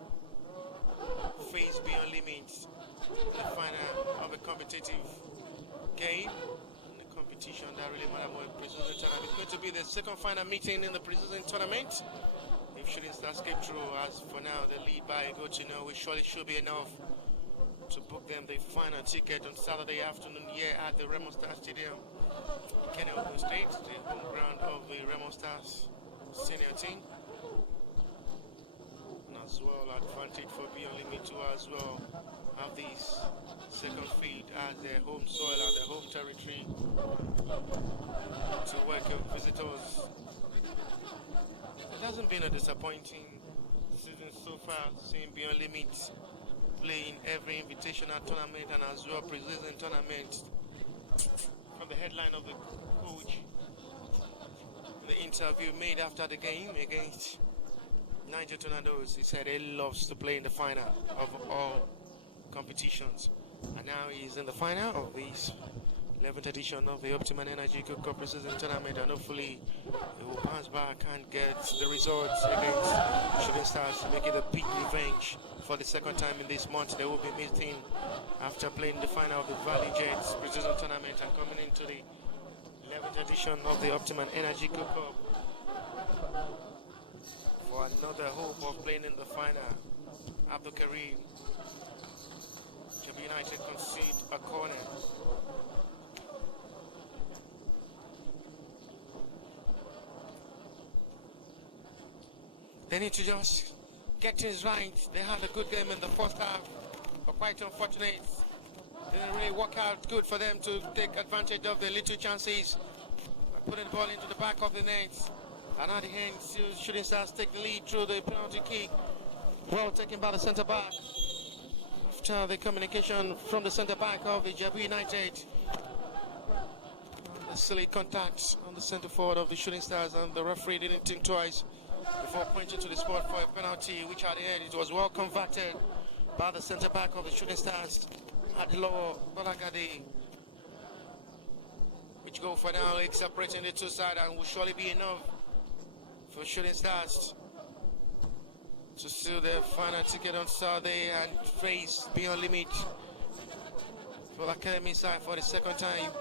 face Beyond Limits, the final of a competitive game, and a competition that really matters more in preseason tournament. It's going to be the second final meeting in the preseason tournament. If Shooting Stars get through, as for now the lead by a goal to nil, which surely should be enough to book them the final ticket on Saturday afternoon here at the Remo Stars Stadium, Kenya, Ogun State, the home ground of the Remo Stars senior team. As well, advantage for Beyond Limit to as well have this second field as their home soil and their home territory to welcome visitors. It hasn't been a disappointing season so far, seeing Beyond Limit playing every invitational tournament and as well preseason tournament. From the headline of the coach, the interview made after the game against Niger Tornadoes, he said he loves to play in the final of all competitions, and now he's in the final of this 11th edition of the OPTIMA Energy Cup preseason tournament, and hopefully he will bounce back and get the results against Shooting Stars to make it a big revenge for the second time in this month. They will be meeting after playing the final of the Valley Jets preseason tournament and coming into the 11th edition of the OPTIMA Energy Cup for another hope of playing in the final. Abdul Karim, IJEBU United concede a corner. They need to just get things right. They had a good game in the first half, but quite unfortunate. Didn't really work out good for them to take advantage of the little chances by putting the ball into the back of the net. And at the end, still Shooting Stars take the lead through the penalty kick. Well taken by the centre back. After the communication from the centre back of the IJEBU United. The silly contact on the centre forward of the Shooting Stars, and the referee didn't think twice before pointing to the spot for a penalty, which at the end it was well converted by the centre back of the Shooting Stars, Adilo Golagade. Which goal for now, it's separating the two sides and will surely be enough for Shooting Stars to seal their final ticket on Saturday and face Beyond Limit for the Academy side for the second time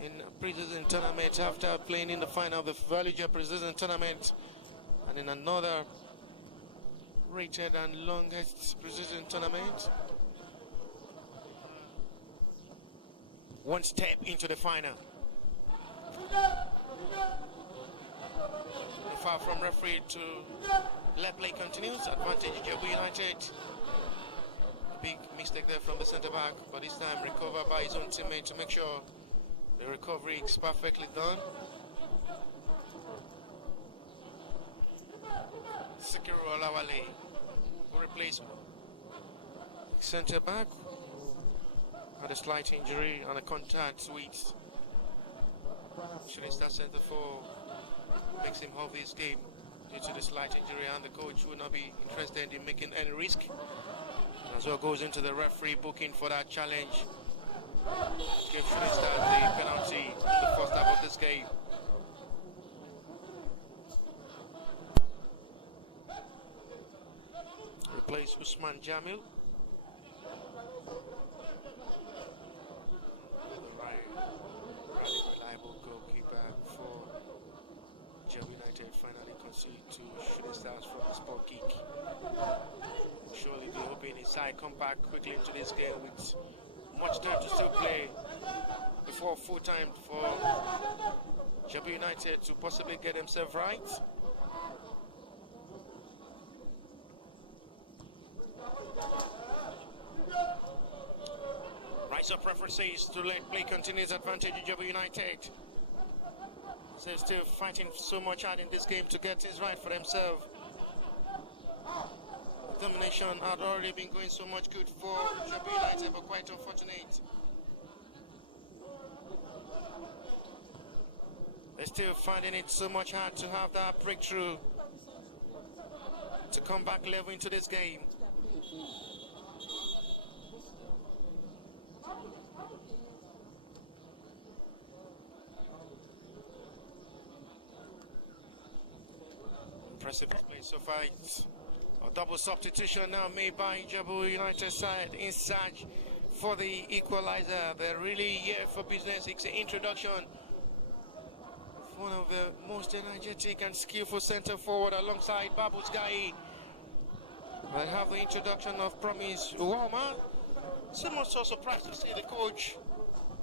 in a preseason tournament after playing in the final of the Valley Jet preseason tournament, and in another rated and longest preseason tournament. One step into the final. The foul foul from referee to let play continues. Advantage IJEBU United. Big mistake there from the centre back, but this time recovered by his own teammate to make sure the recovery is perfectly done. Sikiru Olawale will replace centre back. Had a slight injury on a contact with Shooting Star centre for makes him off his game due to the slight injury, and the coach will not be interested in making any risk. As well goes into the referee booking for that challenge. Give Shooting Stars the penalty in the first half of this game. Replace Usman Jamil. Reliable goalkeeper for IJEBU United finally concede to Shooting Stars from the spot kick. Surely the hoping inside come back quickly into this game with much time to still play before full time for IJEBU United to possibly get themselves right. Rise up referees to let play continues. Advantage IJEBU United. They're still fighting so much hard in this game to get things right for themselves. Domination had already been going so much good for IJEBU United, but quite unfortunate. They're still finding it so much hard to have that breakthrough to come back level into this game. Impressive play so far. It's a double substitution now made by IJEBU United side in search for the equalizer. They're really here for business. It's an introduction of one of the most energetic and skillful centre forward alongside Babus Gai. They have the introduction of Promise Uwama. Someone so surprised to see the coach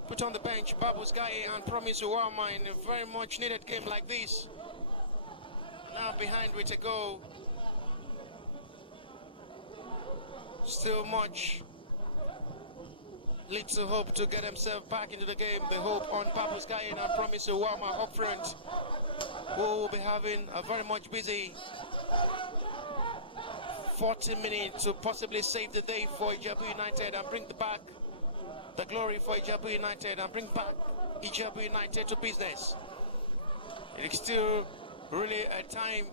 put on the bench Babus Gai and Promise Uwama in a very much needed game like this. Now behind with a goal. Still much little hope to get himself back into the game. The hope on Babus Gai and Promise Uwama up front, who will be having a very much busy 40 minutes to possibly save the day for IJEBU United and bring back the glory for IJEBU United and bring back IJEBU United to business. It is still really a time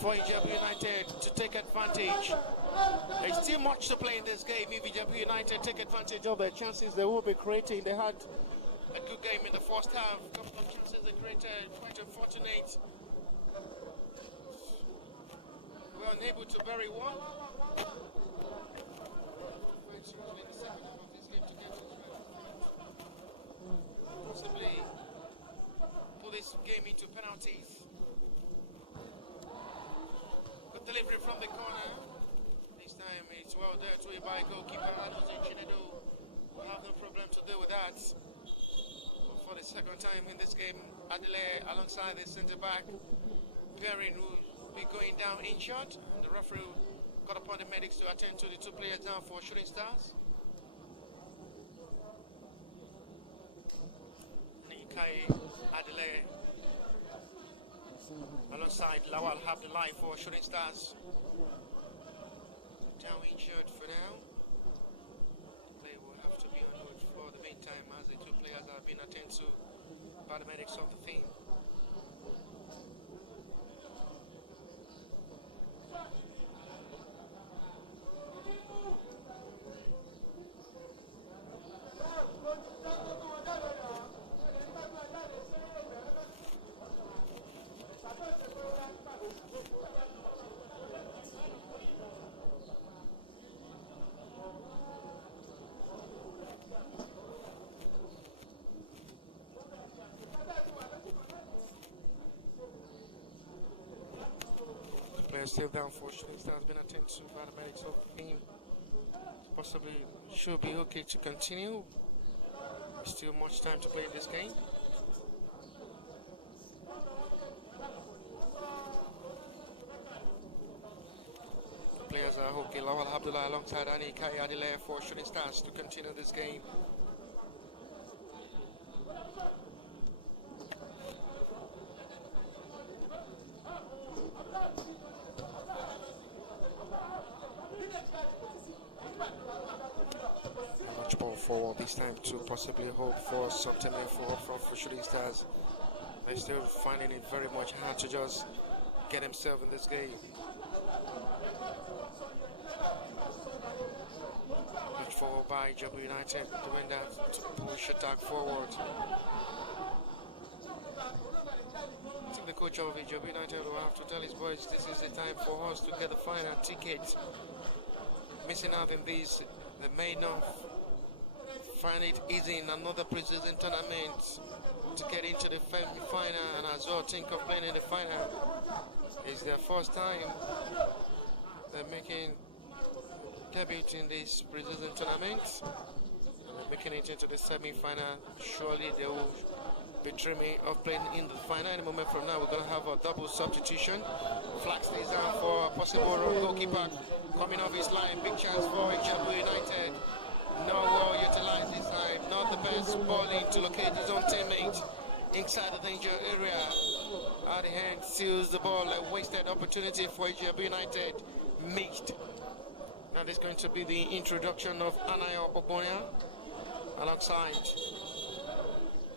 for IJEBU United to take advantage. There's still much to play in this game. If IJEBU United take advantage of their chances they will be creating, they had a good game in the first half. A couple of chances they created, quite unfortunate. We were unable to bury one. Possibly put this game into penalties. Good delivery from the corner. This time it's well dealt with by goalkeeper Anusin Chinedu. We'll have no problem to deal with that. But for the second time in this game, Adele alongside the centre back, Perrin will be going down injured. And the referee got upon the medics to attend to the two players down for Shooting Stars. Nikai Adele alongside Lawal have the line for Shooting Stars. Down injured for now. The play will have to be on hold for the meantime as the two players have been attended to by the medics of the team. Still down for Shooting Stars has been attended to by the medics of the team. Possibly should be okay to continue. There's still much time to play in this game. Hoki Lawal Abdullah alongside Ani Kai Adile for Shooting Stars to continue this game. Much ball forward this time to possibly hope for something for Shooting Stars. They're still finding it very much hard to just get himself in this game. Good forward by IJEBU United, doing that to push attack forward. I think the coach of IJEBU United will have to tell his boys this is the time for us to get the final ticket. Missing out in these, they may not find it easy in another preseason tournament to get into the final and as well think of playing in the final. It's their first time they're making debut in this preseason tournament. They're making it into the semi-final. Surely they will be dreaming of playing in the final. Any moment from now, we're going to have a double substitution. Flag stays down for a possible goalkeeper coming off his line. Big chance for IJEBU United. Not well utilized this time. Not the best balling to locate his own teammate inside the danger area. At the hand seals the ball. A wasted opportunity for IJEBU United. Missed. Now there's going to be the introduction of Anayo Obonia alongside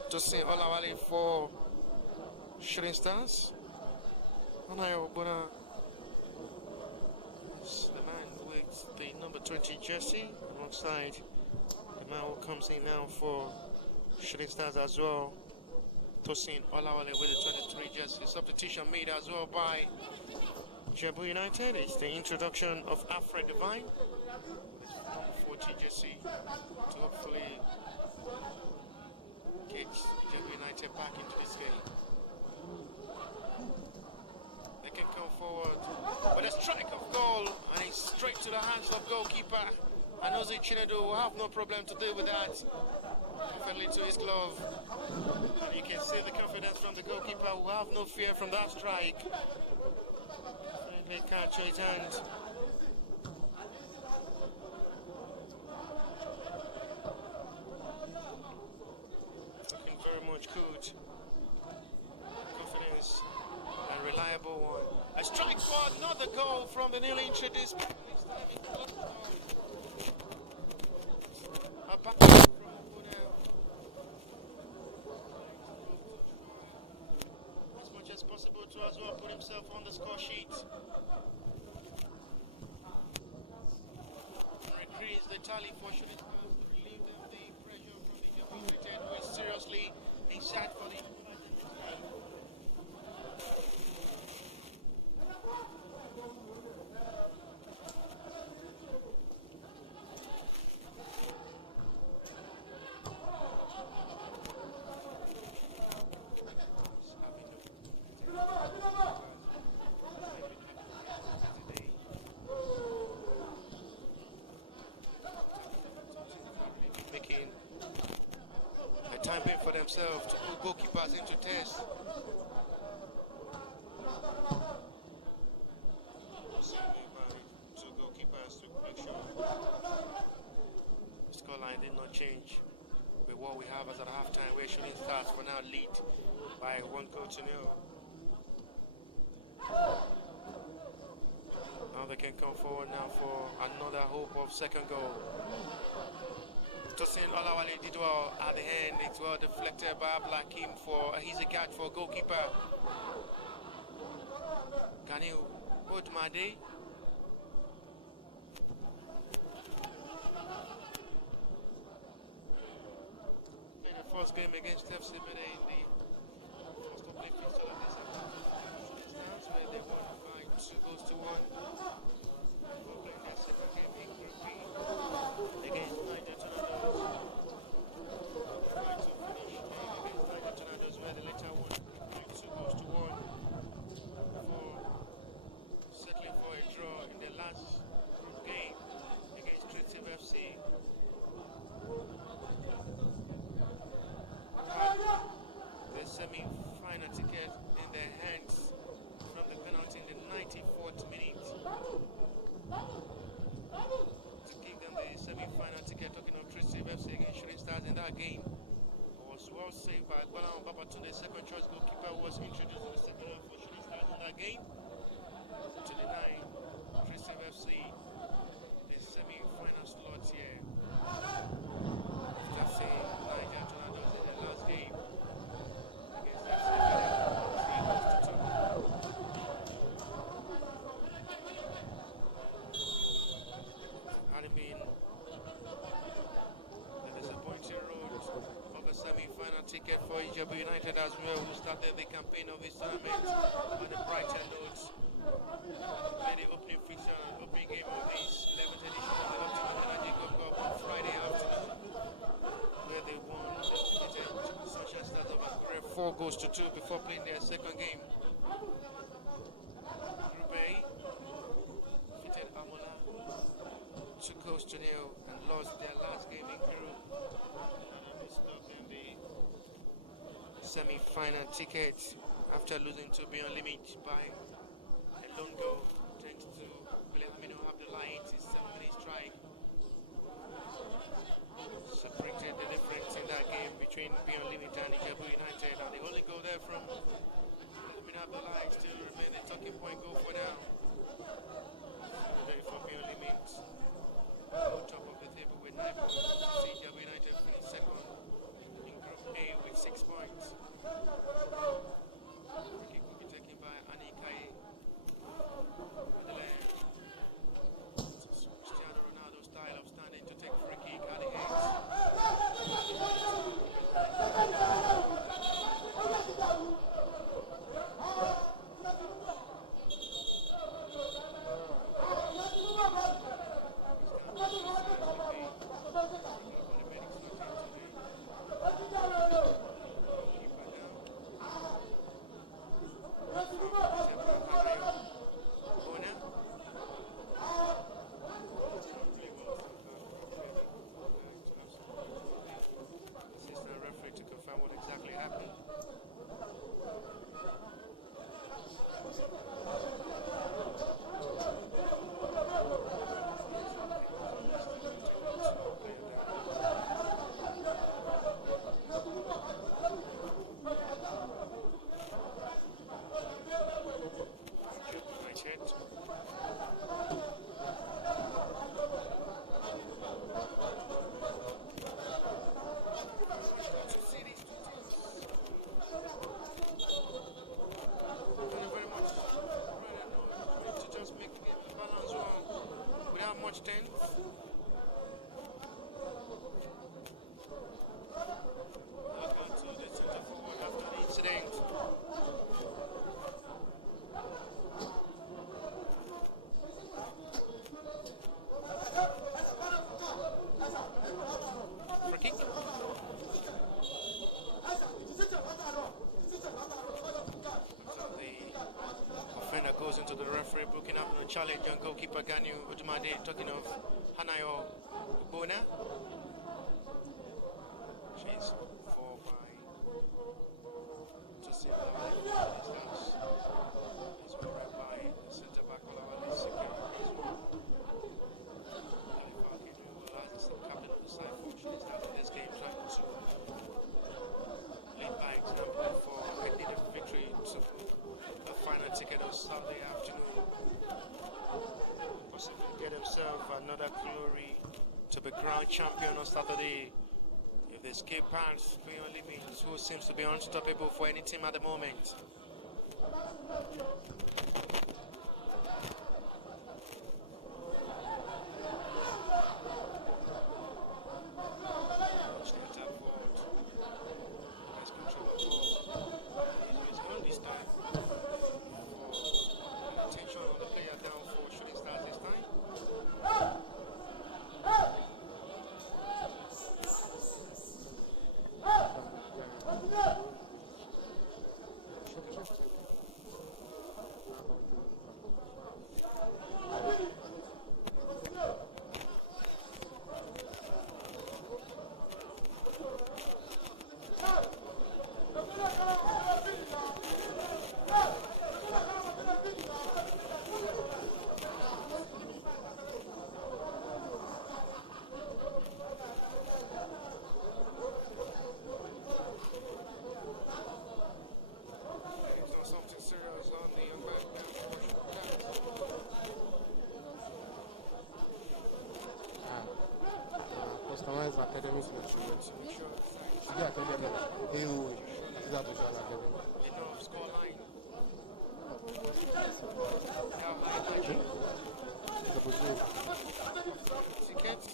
Tosin Olawale for Shooting Stars. Anayo Obonia is the man with the number 20 jersey alongside the man who comes in now for Shooting Stars as well. Tosin Olawale with the 23 jersey. Substitution made as well by IJEBU United. It's the introduction of Alfred Devine with number 40 jersey to hopefully get IJEBU United back into this game. They can come forward with a strike of goal and it's straight to the hands of goalkeeper Anozi Chinedu will have no problem to deal with that. Perfectly to his glove. And you can see the confidence from the goalkeeper who have no fear from that strike. They can't show his hand. Looking very much good. Confidence and reliable one. A strike for another goal from the newly introduced. A back from as much as possible to as well put himself on the score sheet. Increase the tally for Shooting Stars to relieve them the pressure from the IJEBU United, who is seriously inside for the making a time pin for themselves to put goalkeepers into test. Two goalkeepers to make sure the scoreline did not change with what we have as at halftime, where Shooting Stars for now lead by 1-0. Now they can come forward now for another hope of second goal. Tosin Olawale did well at the end. It's well deflected by Blakim for he's a guard for goalkeeper. Can you put Made? Played the first game against FC Bede in the first opening fixture of this instance where they won by 2-1. Playing their second game in Group B against Niger Tornadoes. Right to finish against Niger Tornadoes where they later won by 2-1 for settling for a draw in the last group game against Creative FC. The semi-final ticket in the save by Golan Babatunde. Second choice goalkeeper was introduced in the second half for Shooting Stars in that game. To deny Christian FC the semi-final slot here. After seeing Niger Tornadoes in the last game against FC Ibadan, 3 goals to 2. Having been the disappointing road of a semi-final ticket for IJEBU United as well, who started the campaign of this tournament on the brighter notes. Played the opening fixture, opening game of this 11th edition of the OPTIMA Energy Cup on Friday afternoon, where they won the defeated Sunshine Stars of Akure 4 goals to 2 before playing their second game. Group A defeated Amola 2 goals to 0 and lost their last game in Peru. And stuck in the semi-final ticket after losing to Beyond Limit by a lone goal, thanks to Aminu Abdullah 87-minute strike. Separated the difference in that game between Beyond Limit and IJEBU United, and the only goal there from Aminu Abdullah still remains the talking point goal for now. For Beyond Limit, top of the table with 9 points. IJEBU United finished second in Group A with 6 points. Free kick will be taken by Anikai Madeleine. Cristiano Ronaldo style of standing to take free kick at the edge. Assistant referee to confirm what exactly happened. Much 10. Welcome to the center forward after the incident. Free kick. The offender goes into the referee, booking up the challenge on goalkeeper Ganyu Udumade, talking of Hanayo Bona. She's 4 by Tosin Lawale distance. As well read by the centre back Olawale Sike as well. Khalifa Akidu, as the captain of the side, fortunately started this game trying to lead by example for a needed victory to the final ticket of Saturday afternoon. Possibly get himself another glory to be crowned champion on Saturday. If the escape pants Beyond Limits, who seems to be unstoppable for any team at the moment. Enough score line. How high Nigeria? Tickets?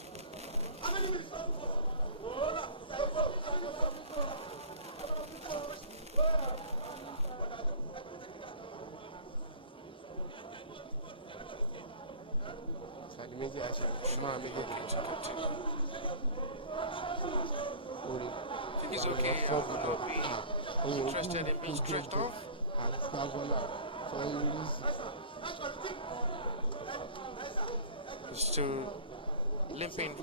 He's okay. I will not be interested in being stretched off. He's still limping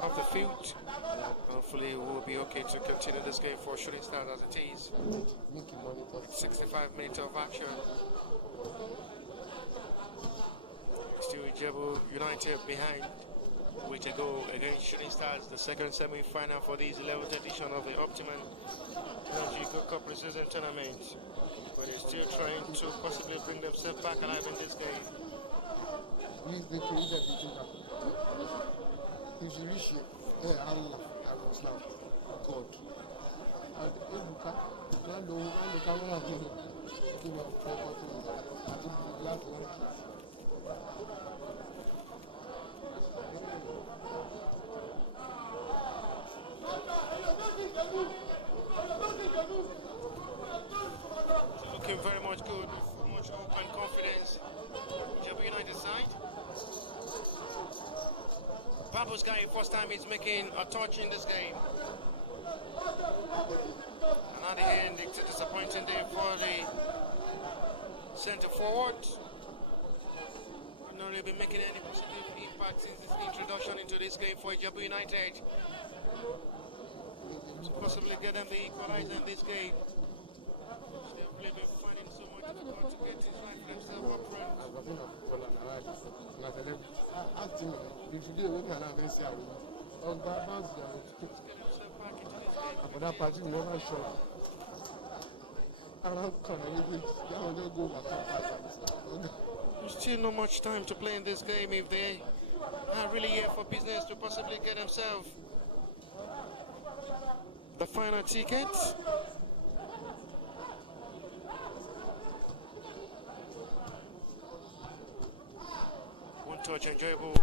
off the field. Hopefully we'll be okay to continue this game for Shooting Stars as it is. 65 minutes of action. Still IJEBU United behind with a goal against Shooting Stars, the second semi-final for this 11th edition of the OPTIMA Cup preseason tournament. But they're still trying to possibly bring themselves back alive in this game. Looking very much good, much hope and confidence. IJEBU United side. Babu's guy, first time he's making a touch in this game. And at the end, it's a disappointing day for the centre forward. Not really been making any positive impact since his introduction into this game for IJEBU United. To possibly get them the equalizer in this game. They've really been finding so much difficult to get things right for themselves up front. Let's get himself back into this game. There's still not much time to play in this game if they are really here for business to possibly get themselves the final ticket. One touch enjoyable.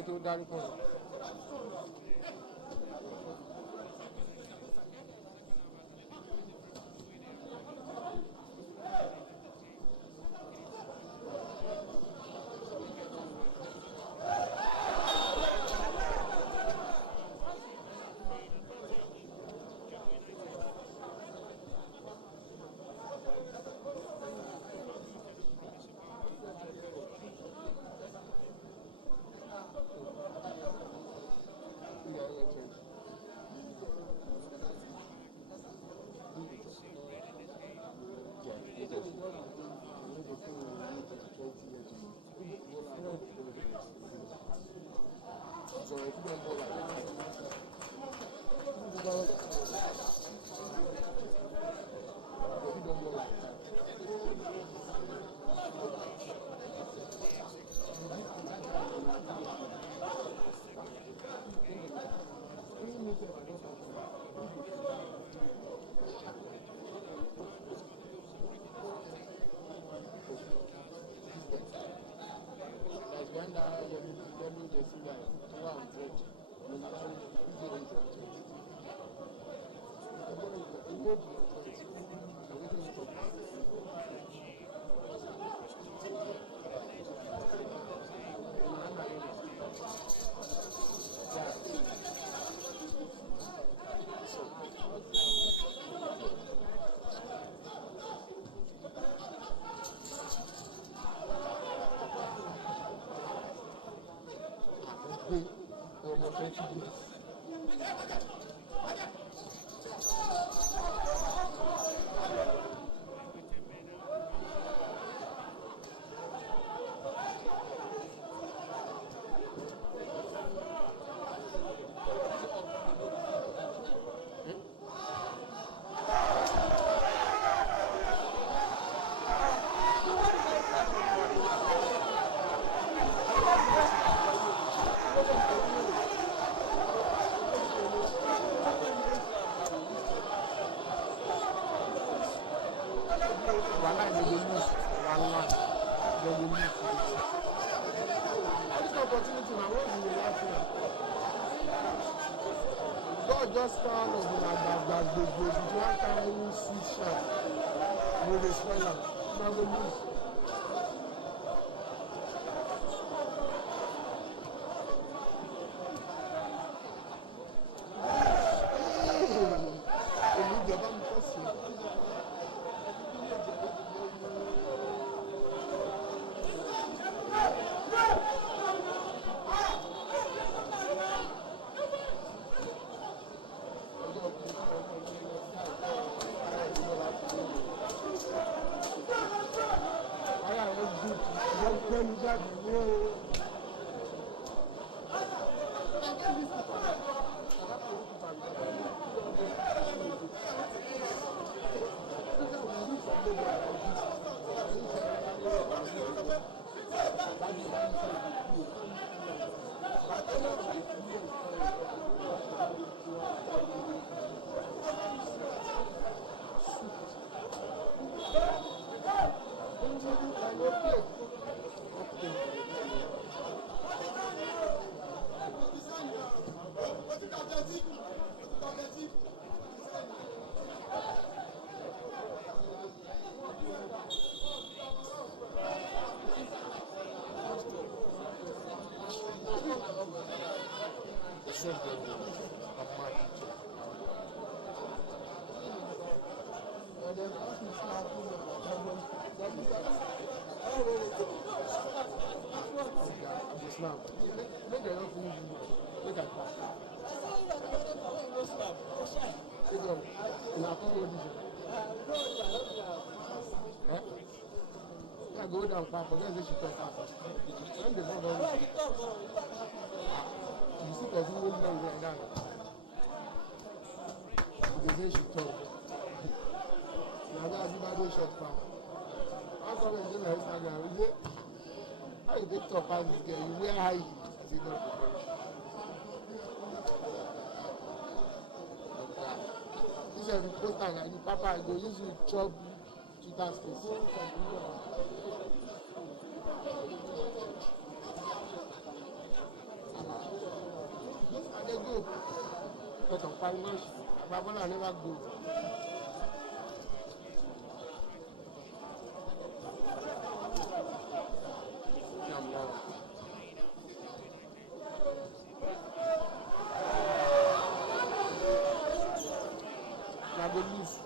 ètò dárúkọ rẹ̀. Just found of the if you want to switch shot, you will spoil them. You will lose. Go down, Papa. Forget this shit, Papa. When the ball goes, you see, because you won't know right now. Because they should talk. Now, that's the bad shot, Papa. I'm coming to the Instagram. Is it? How you take top out this girl? You wear high heels. Is it not? This is the poster like you, Papa. I go use you chop Twitter space. Babola never go. Now go lose.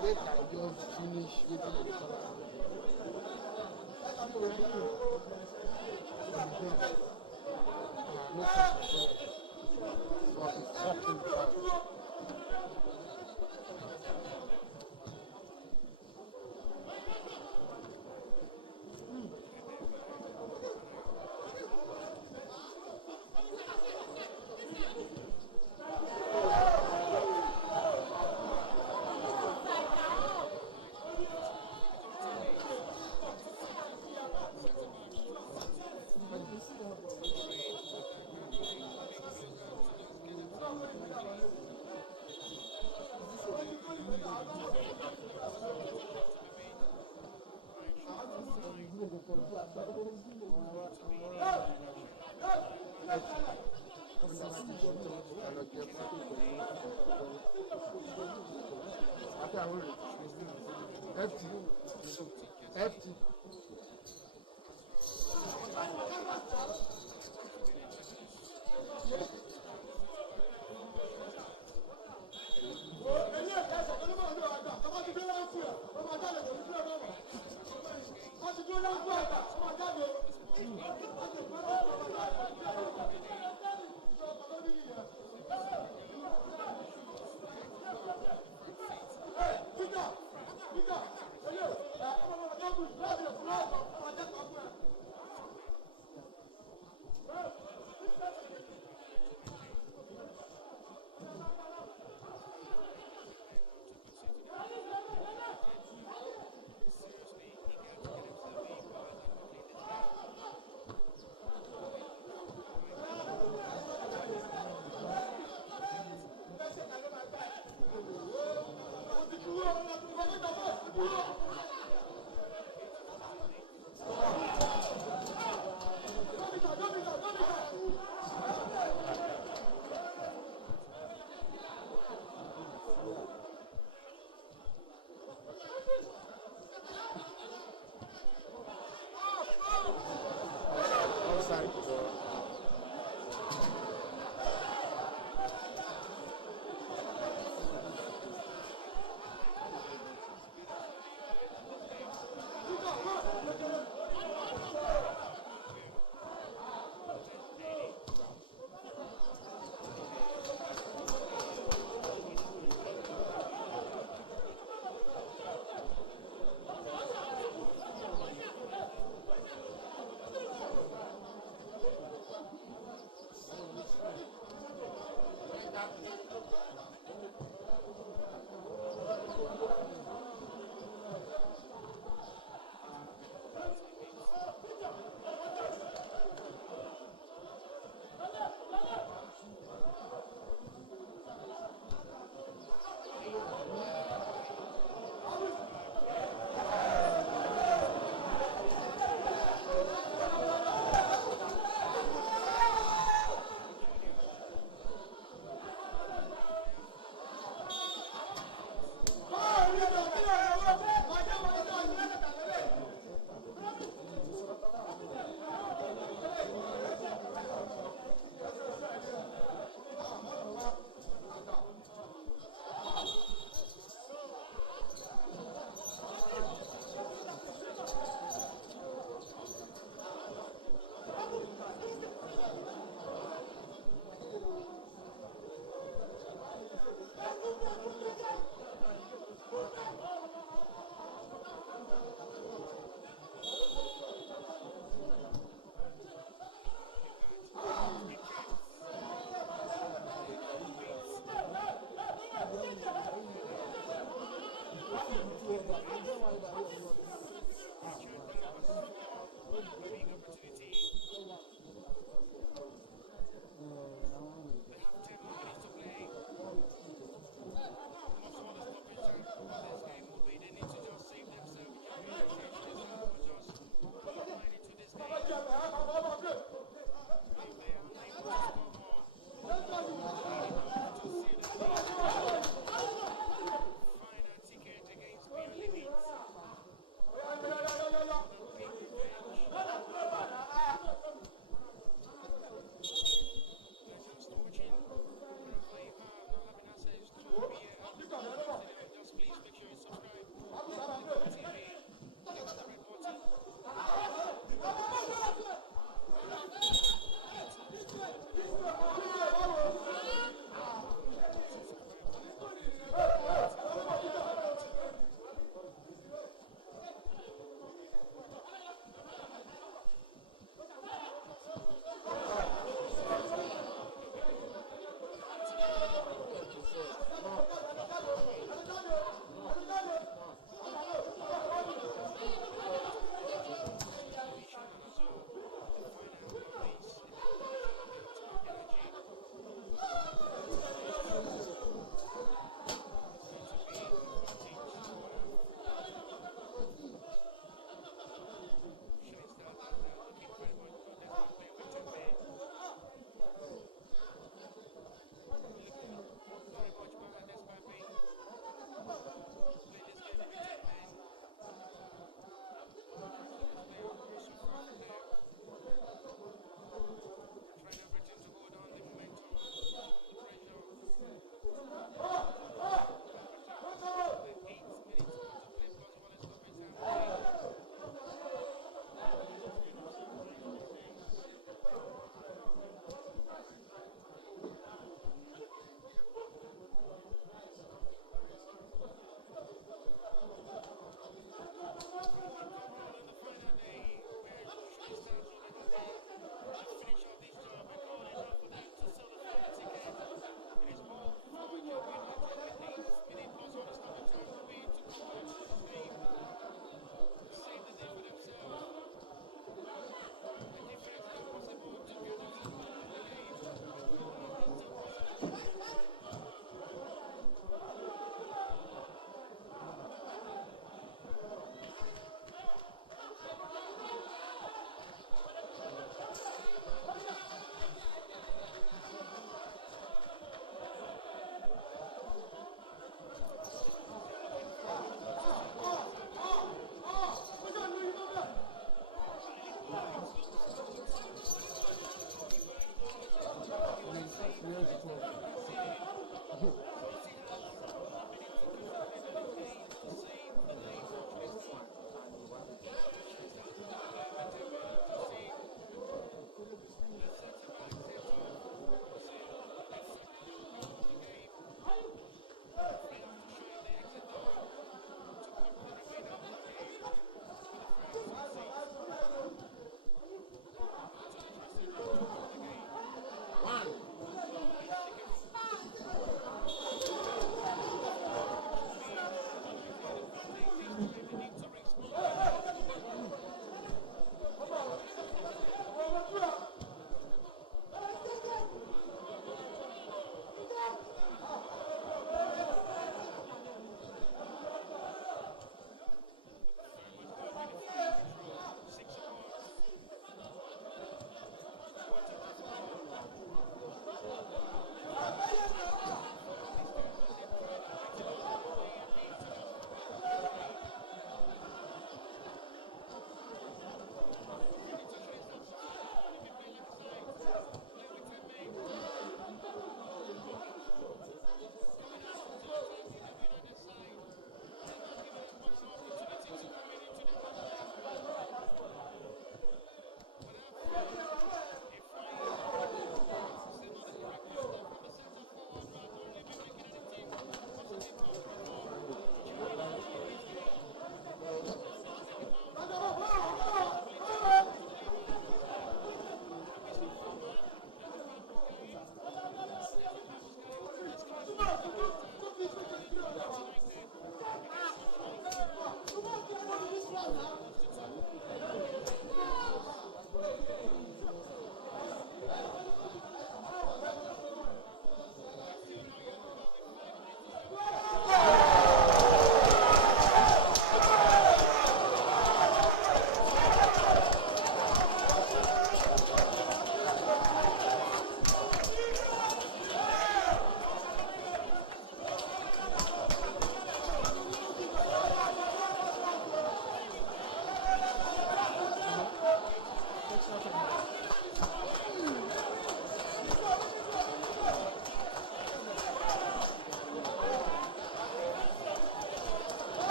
Wait, I just finish with the color. FT.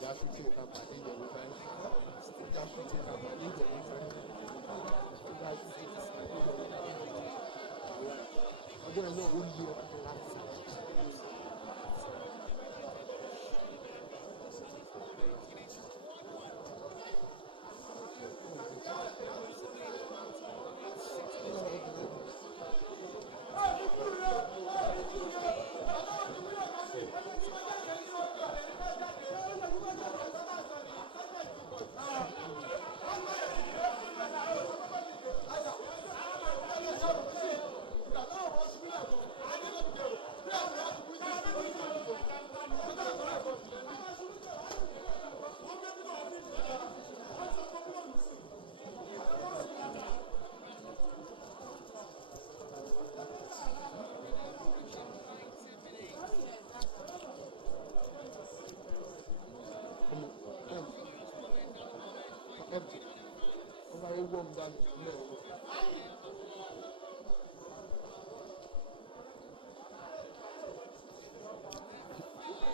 Just shooting a pàdé ìjẹ̀bú fẹ́. Just shooting a pàdé ìjẹ̀bú fẹ́. boy náà ó lé ọ̀pọ̀ láti. Warm down no.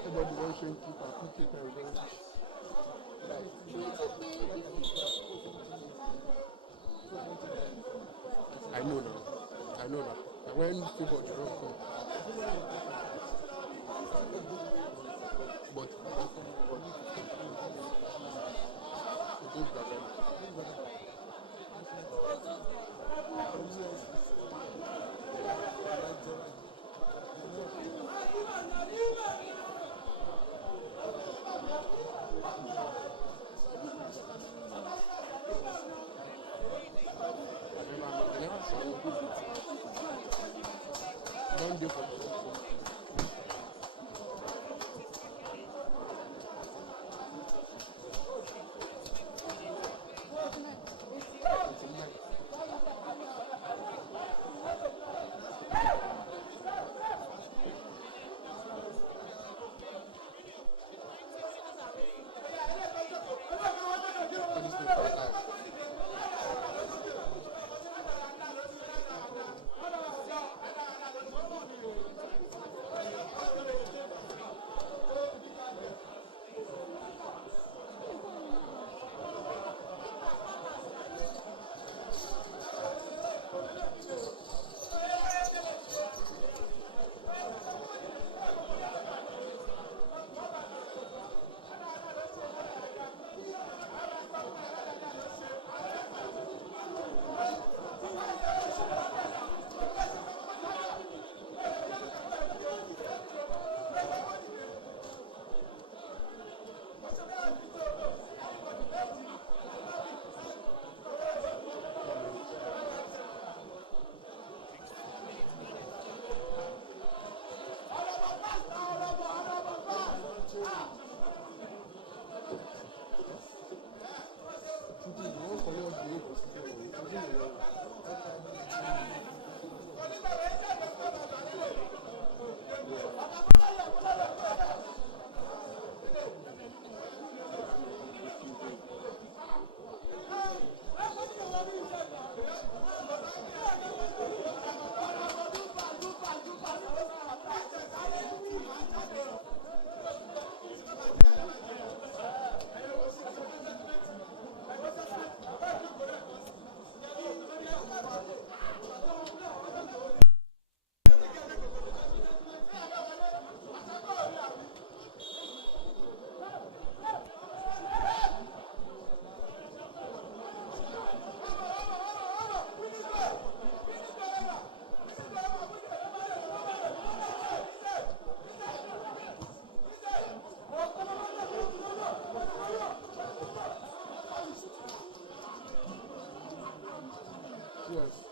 Everybody wants to keep a cricket and range. I know now. And when people do not come, but don't do for yes.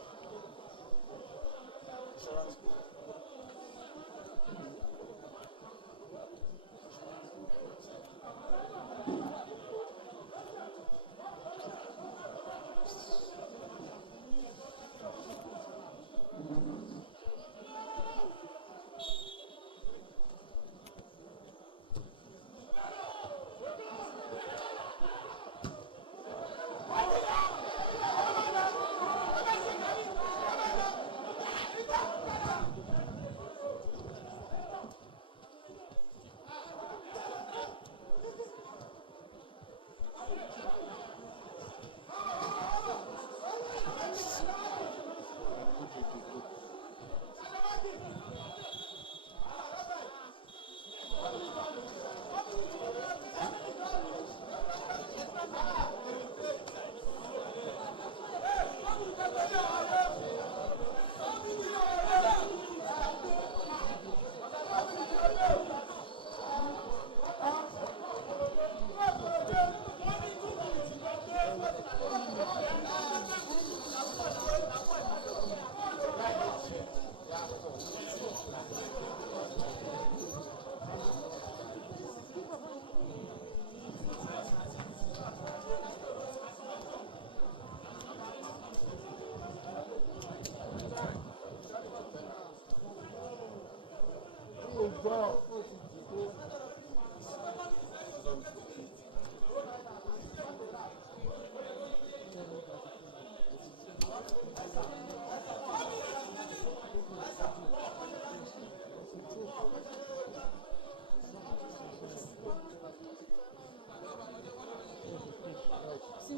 Since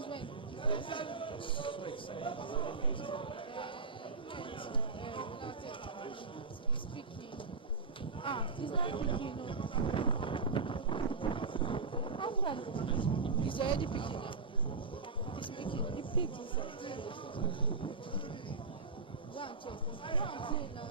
when? He's speaking. He's not picking. No. How far? He's already picking now. He's speaking. He picked himself. Go and check. Go and play now.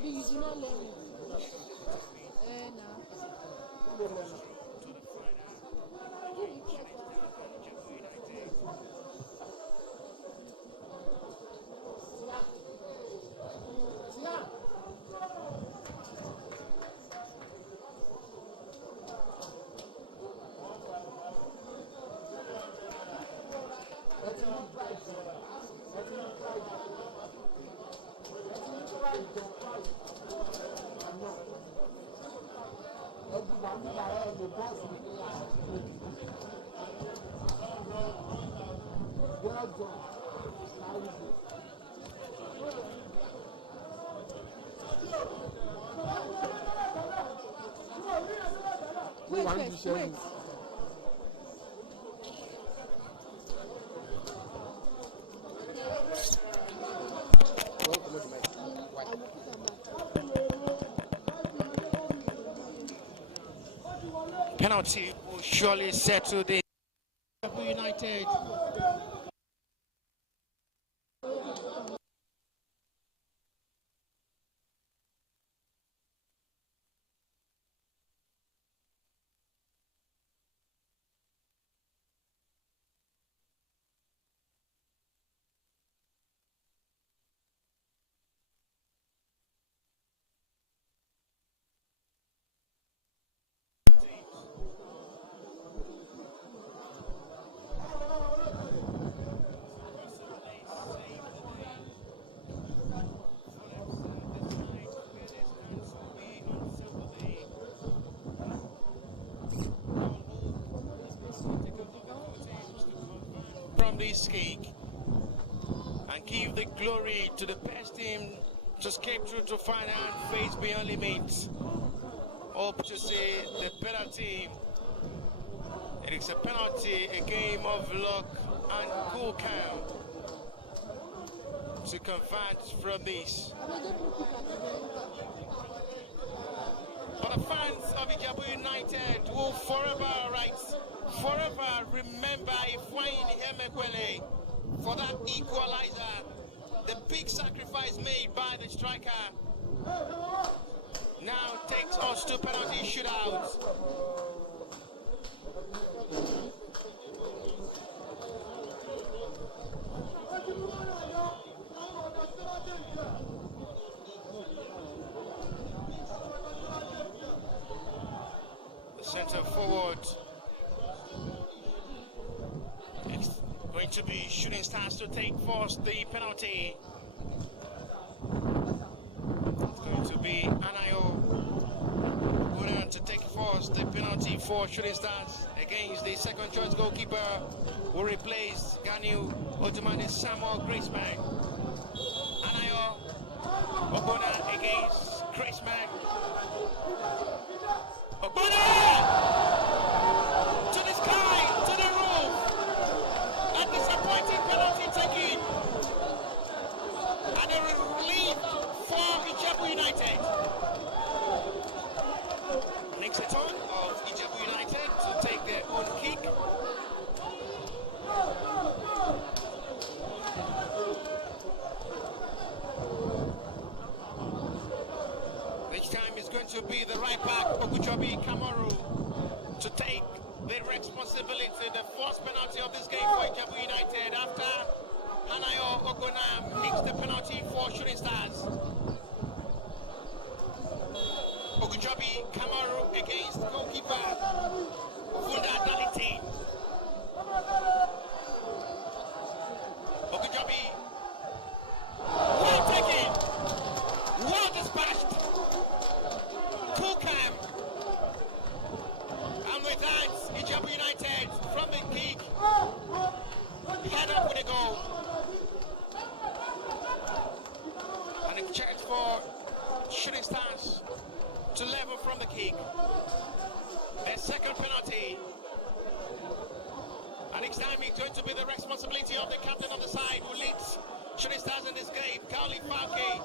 You do not let me. Wait. Penalty will surely settle the United. This kick and give the glory to the best team to escape through to final and face beyond limits. Hope to see the better team. It is a penalty, a game of luck and cool calm to convert from this. But the fans of IJEBU United will forever remember Ifeanyi Emekwele for that equalizer, the big sacrifice made by the striker. Now takes us to penalty shootout. The centre forward. It's going to be Shooting Stars to take first the penalty. It's going to be Anayo to take first the penalty for Shooting Stars against the second choice goalkeeper who replaced Ganiu Otumani Samuel Graceman. Anayo Obona against Graceman. Obona! To the sky, to the roof! A disappointing penalty taken. And a relief for IJEBU United. Next turn of IJEBU United to take their own kick. This time is going to be the right back, Oguchobi Kamaru, to take the responsibility, the first penalty of this game for IJEBU United after Anayo Ogona makes the penalty for Shooting Stars. Oguchobi Kamaru against goalkeeper Funda Daliti. Oguchobi, well taken, well dispatched. Kulkam. And with that, IJEBU United from the kick, head up with a goal. And a chance for Shooting Stars to level from the kick. Their second penalty. And next time it's going to be the responsibility of the captain of the side who leads Shooting Stars in this game, Kauli Falke.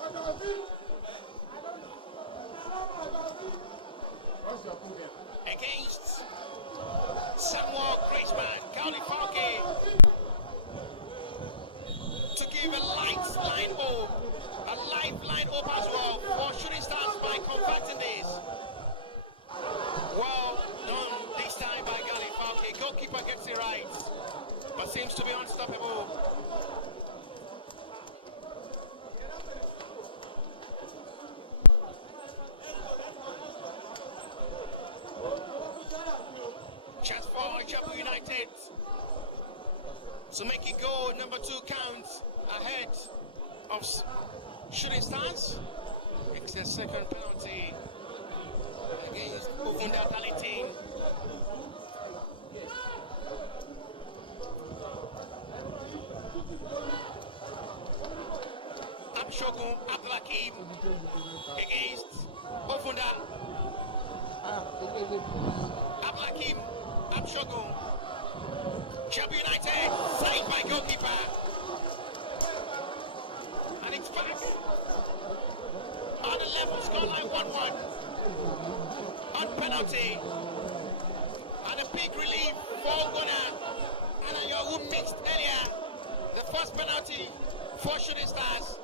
Against Samuel Graceman, Kauli Falke to give a lifeline hope as well for Shooting Stars by converting this. Well done this time by Kauli Falke. Goalkeeper gets it right, but seems to be unstoppable. Chance for IJEBU United to make it go number 2 count ahead of Shooting Stars. It's their second penalty against Uvunda Dalitin. Abshogun Abdulakim against Uvunda. Abdulakim Abshogun. IJEBU United saved by goalkeeper. And it's back on the level scoreline 1-1 on penalty. And a big relief for Gona Anayo, who mixed earlier the first penalty for Shooting Stars.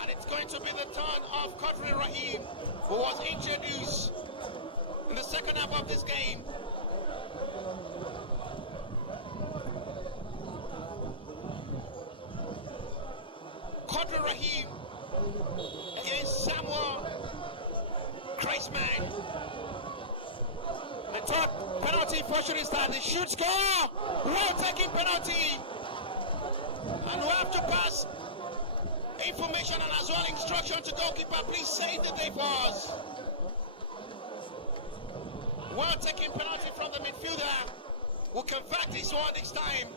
And it's going to be the turn of Qadri Rahim, who was introduced in the second half of this game. Qadri Rahim against Samuel Graceman. The third penalty for Shooting Stars. They should score. Well-taken penalty. And we have to pass information and as well instruction to goalkeeper. Please save the day for us. Well-taken penalty from the midfielder. We'll convert this one next time.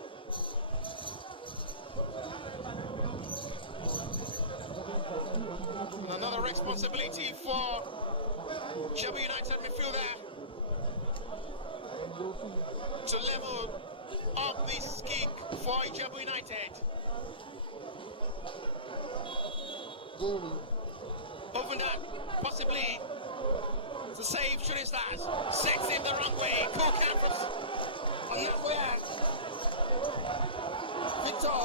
Another responsibility for IJEBU United midfielder to level up this kick for IJEBU United. Open that, possibly to save Shooting Stars. Sets him the wrong way. Cool count from Nagoya. Victor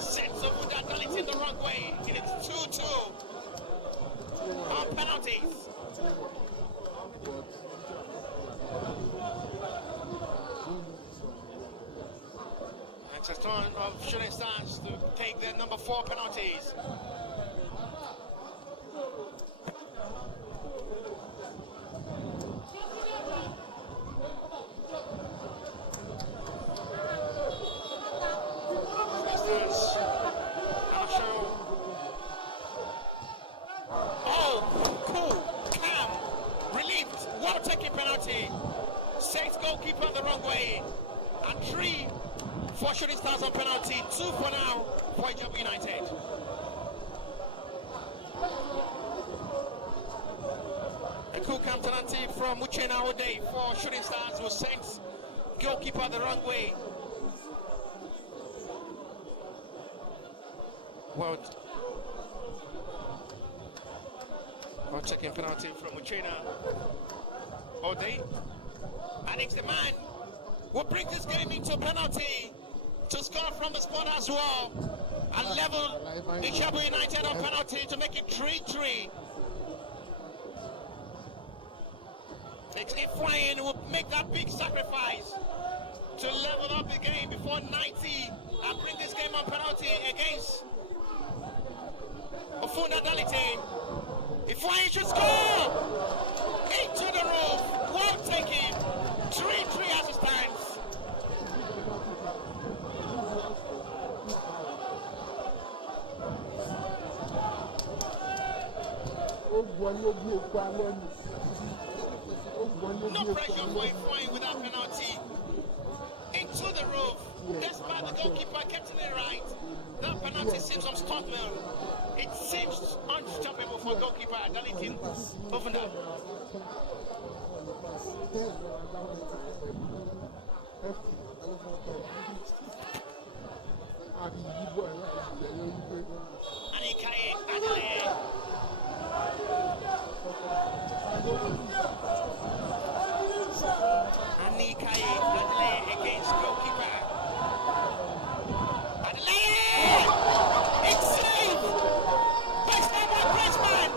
sets over that Darlington the wrong way. And it's 2-2 on penalties. It's a turn of Shooting Stars to take their number 4 penalties. Penalty penalty. 6 goalkeeper the wrong way. And 3 for Shooting Stars on penalty. 2 for now for IJEBU United. A cool penalty from Uchenna Ode for Shooting Stars, who sent goalkeeper the wrong way. Well checking penalty from Uchenna Ode. And it's the man who brings this game into penalty to score from the spot as well and level IJEBU United on penalty to make it 3-3. It's Ifeanyi who will make that big sacrifice to level up the game before 90 and bring this game on penalty against Ofuna Dalite. Ifeanyi should score! Into the roof, well taken, 3-3 as it stands. No pressure for Ifeanyi with that penalty. Into the roof, despite the goalkeeper getting it right. That penalty seems unstoppable. It seems unstoppable for goalkeeper Dalite Ofuna. Anikaye Adelaide. Anikaye Adelaide against goalkeeper. Adelaide! It's saved! Best ever Brisbane!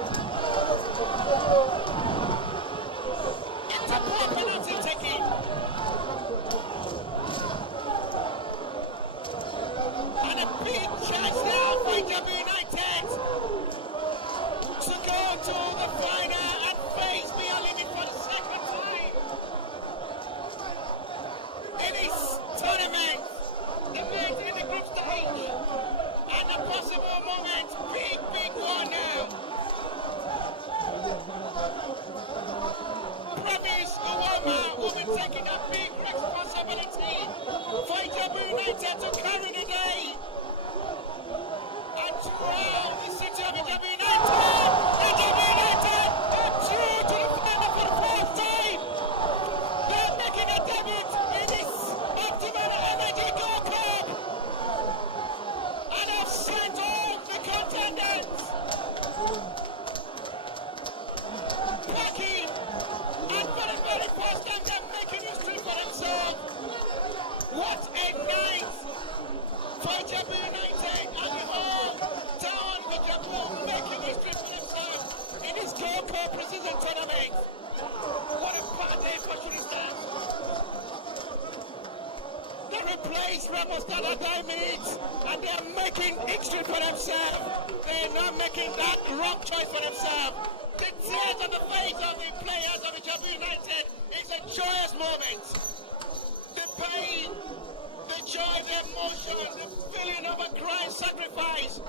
It's a poor penalty taking. And a big chance now for IJEBU United to go to the final and face beyond limit for the second time in this tournament. The match in the group stage and a possible moment, big one now. Promise Uwama will be taking a big responsibility for IJEBU United to carry the day and throughout the city of IJEBU United are through to the final for the first time. They're making a debut in this OPTIMA Energy Gold Cup and have sent off the contenders. Packing, and for the very first time they're making history for themselves. What a night for IJEBU United and the whole town of IJEBU making history for themselves in this Gold Cup pre-season tournament. What a party for Shooting Stars. They replaced Rebel Stars at 9 minutes and they're making history for themselves. They're not making that wrong choice for themselves. The tears on the face of the players of IJEBU United is a joyous moment. The pain, the joy, the emotion, the feeling of a grand sacrifice.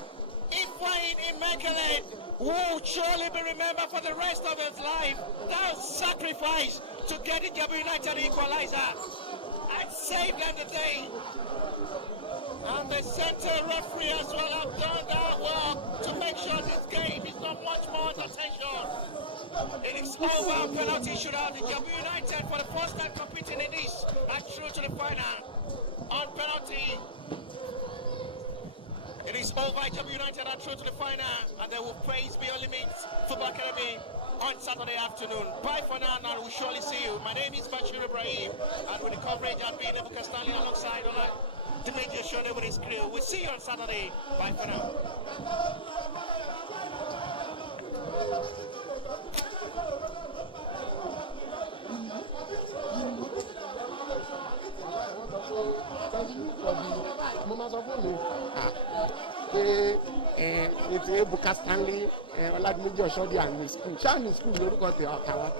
Ifeanyi Immaculate will surely be remembered for the rest of his life. That sacrifice to get IJEBU United equalizer and save them the day. And the center referee as well have done that work to make sure this game is not much more attention. It is over, penalty shootout. IJEBU United for the first time competing in this and through to the final on penalty. It is over, IJEBU United are through to the final and they will face Beyond Limits Football Academy on Saturday afternoon. Bye for now, and we'll surely see you. My name is Bashir Ibrahim, and with the coverage I've been able to stand alongside the major show with his crew. We'll see you on Saturday. Bye for now. It's Ebuka Stanley, Oladmeji Oshodi and his school. Ṣáà ní school lórúkọ tẹ Ọ̀tàwá.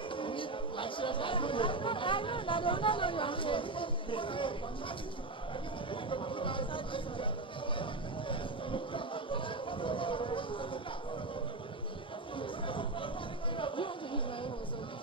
You want to use my own or something?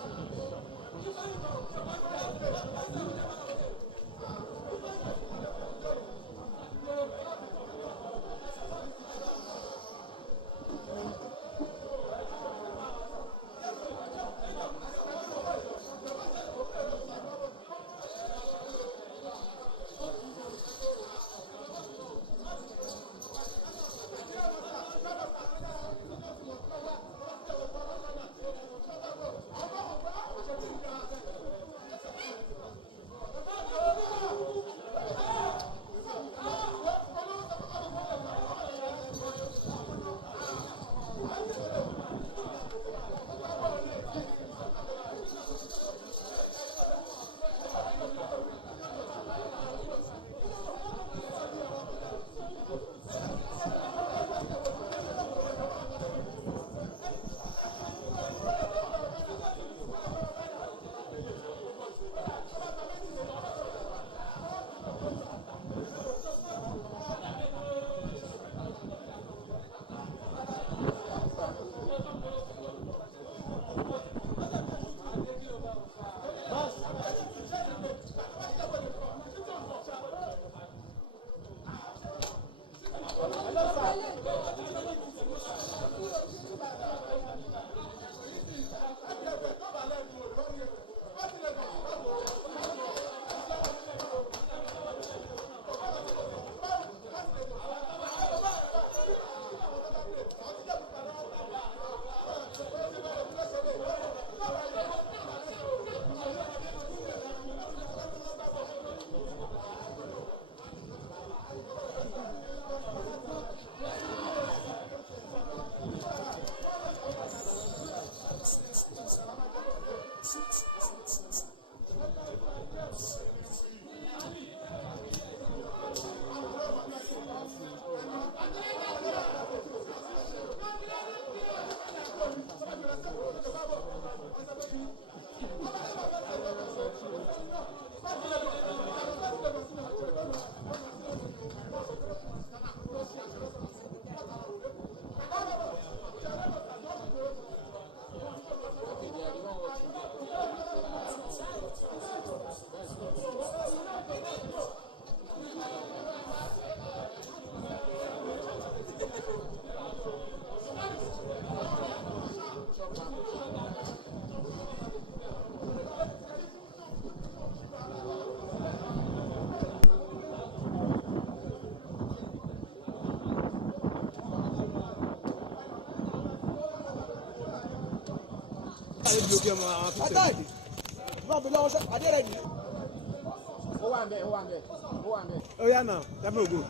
Oh yeah, now that will go.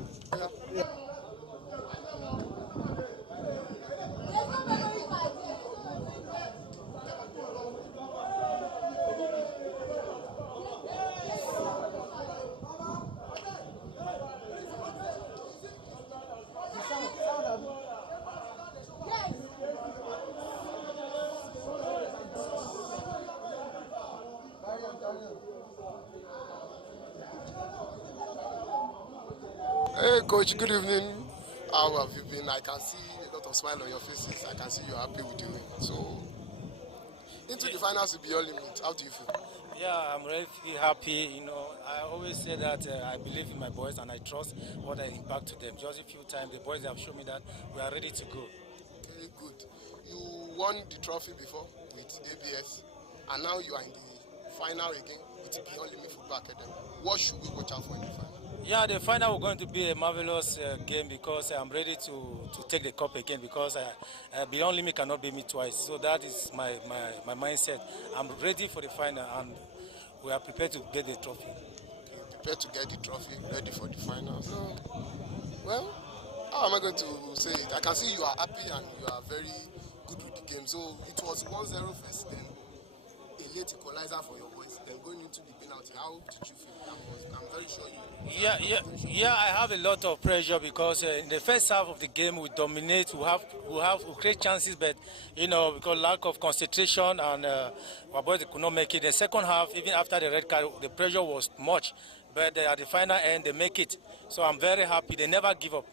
Hey, coach, good evening. How have you been? I can see a lot of smile on your faces. I can see you're happy with the win. So, into the finals will be your limit. How do you feel? Yeah, I'm really happy. You know, I always say that I believe in my boys and I trust what I impact to them. Just a few times, the boys have shown me that we are ready to go. Okay, good. You won the trophy before with ABS, and now you are in the final again with the Beyond Limit Football Academy. What should we watch out for in the final? Yeah, the final is going to be a marvelous game because I'm ready to take the cup again because Beyond Limit cannot beat me twice. So that is my mindset. I'm ready for the final and we are prepared to get the trophy. You're prepared to get the trophy, ready for the final. So, well, how am I going to say it? I can see you are happy and you are very good with the game. So it was 1-0 first, then a late equalizer for your boys, then going into the penalty. How did you feel? I'm very sure you. Yeah. I have a lot of pressure because in the first half of the game we dominate. We create chances, but because lack of concentration and our boys could not make it. The second half, even after the red card, the pressure was much, but at the final end they make it. So I'm very happy. They never give up.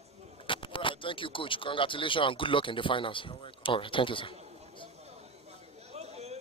All right, thank you, coach. Congratulations and good luck in the finals. All right, thank you, sir.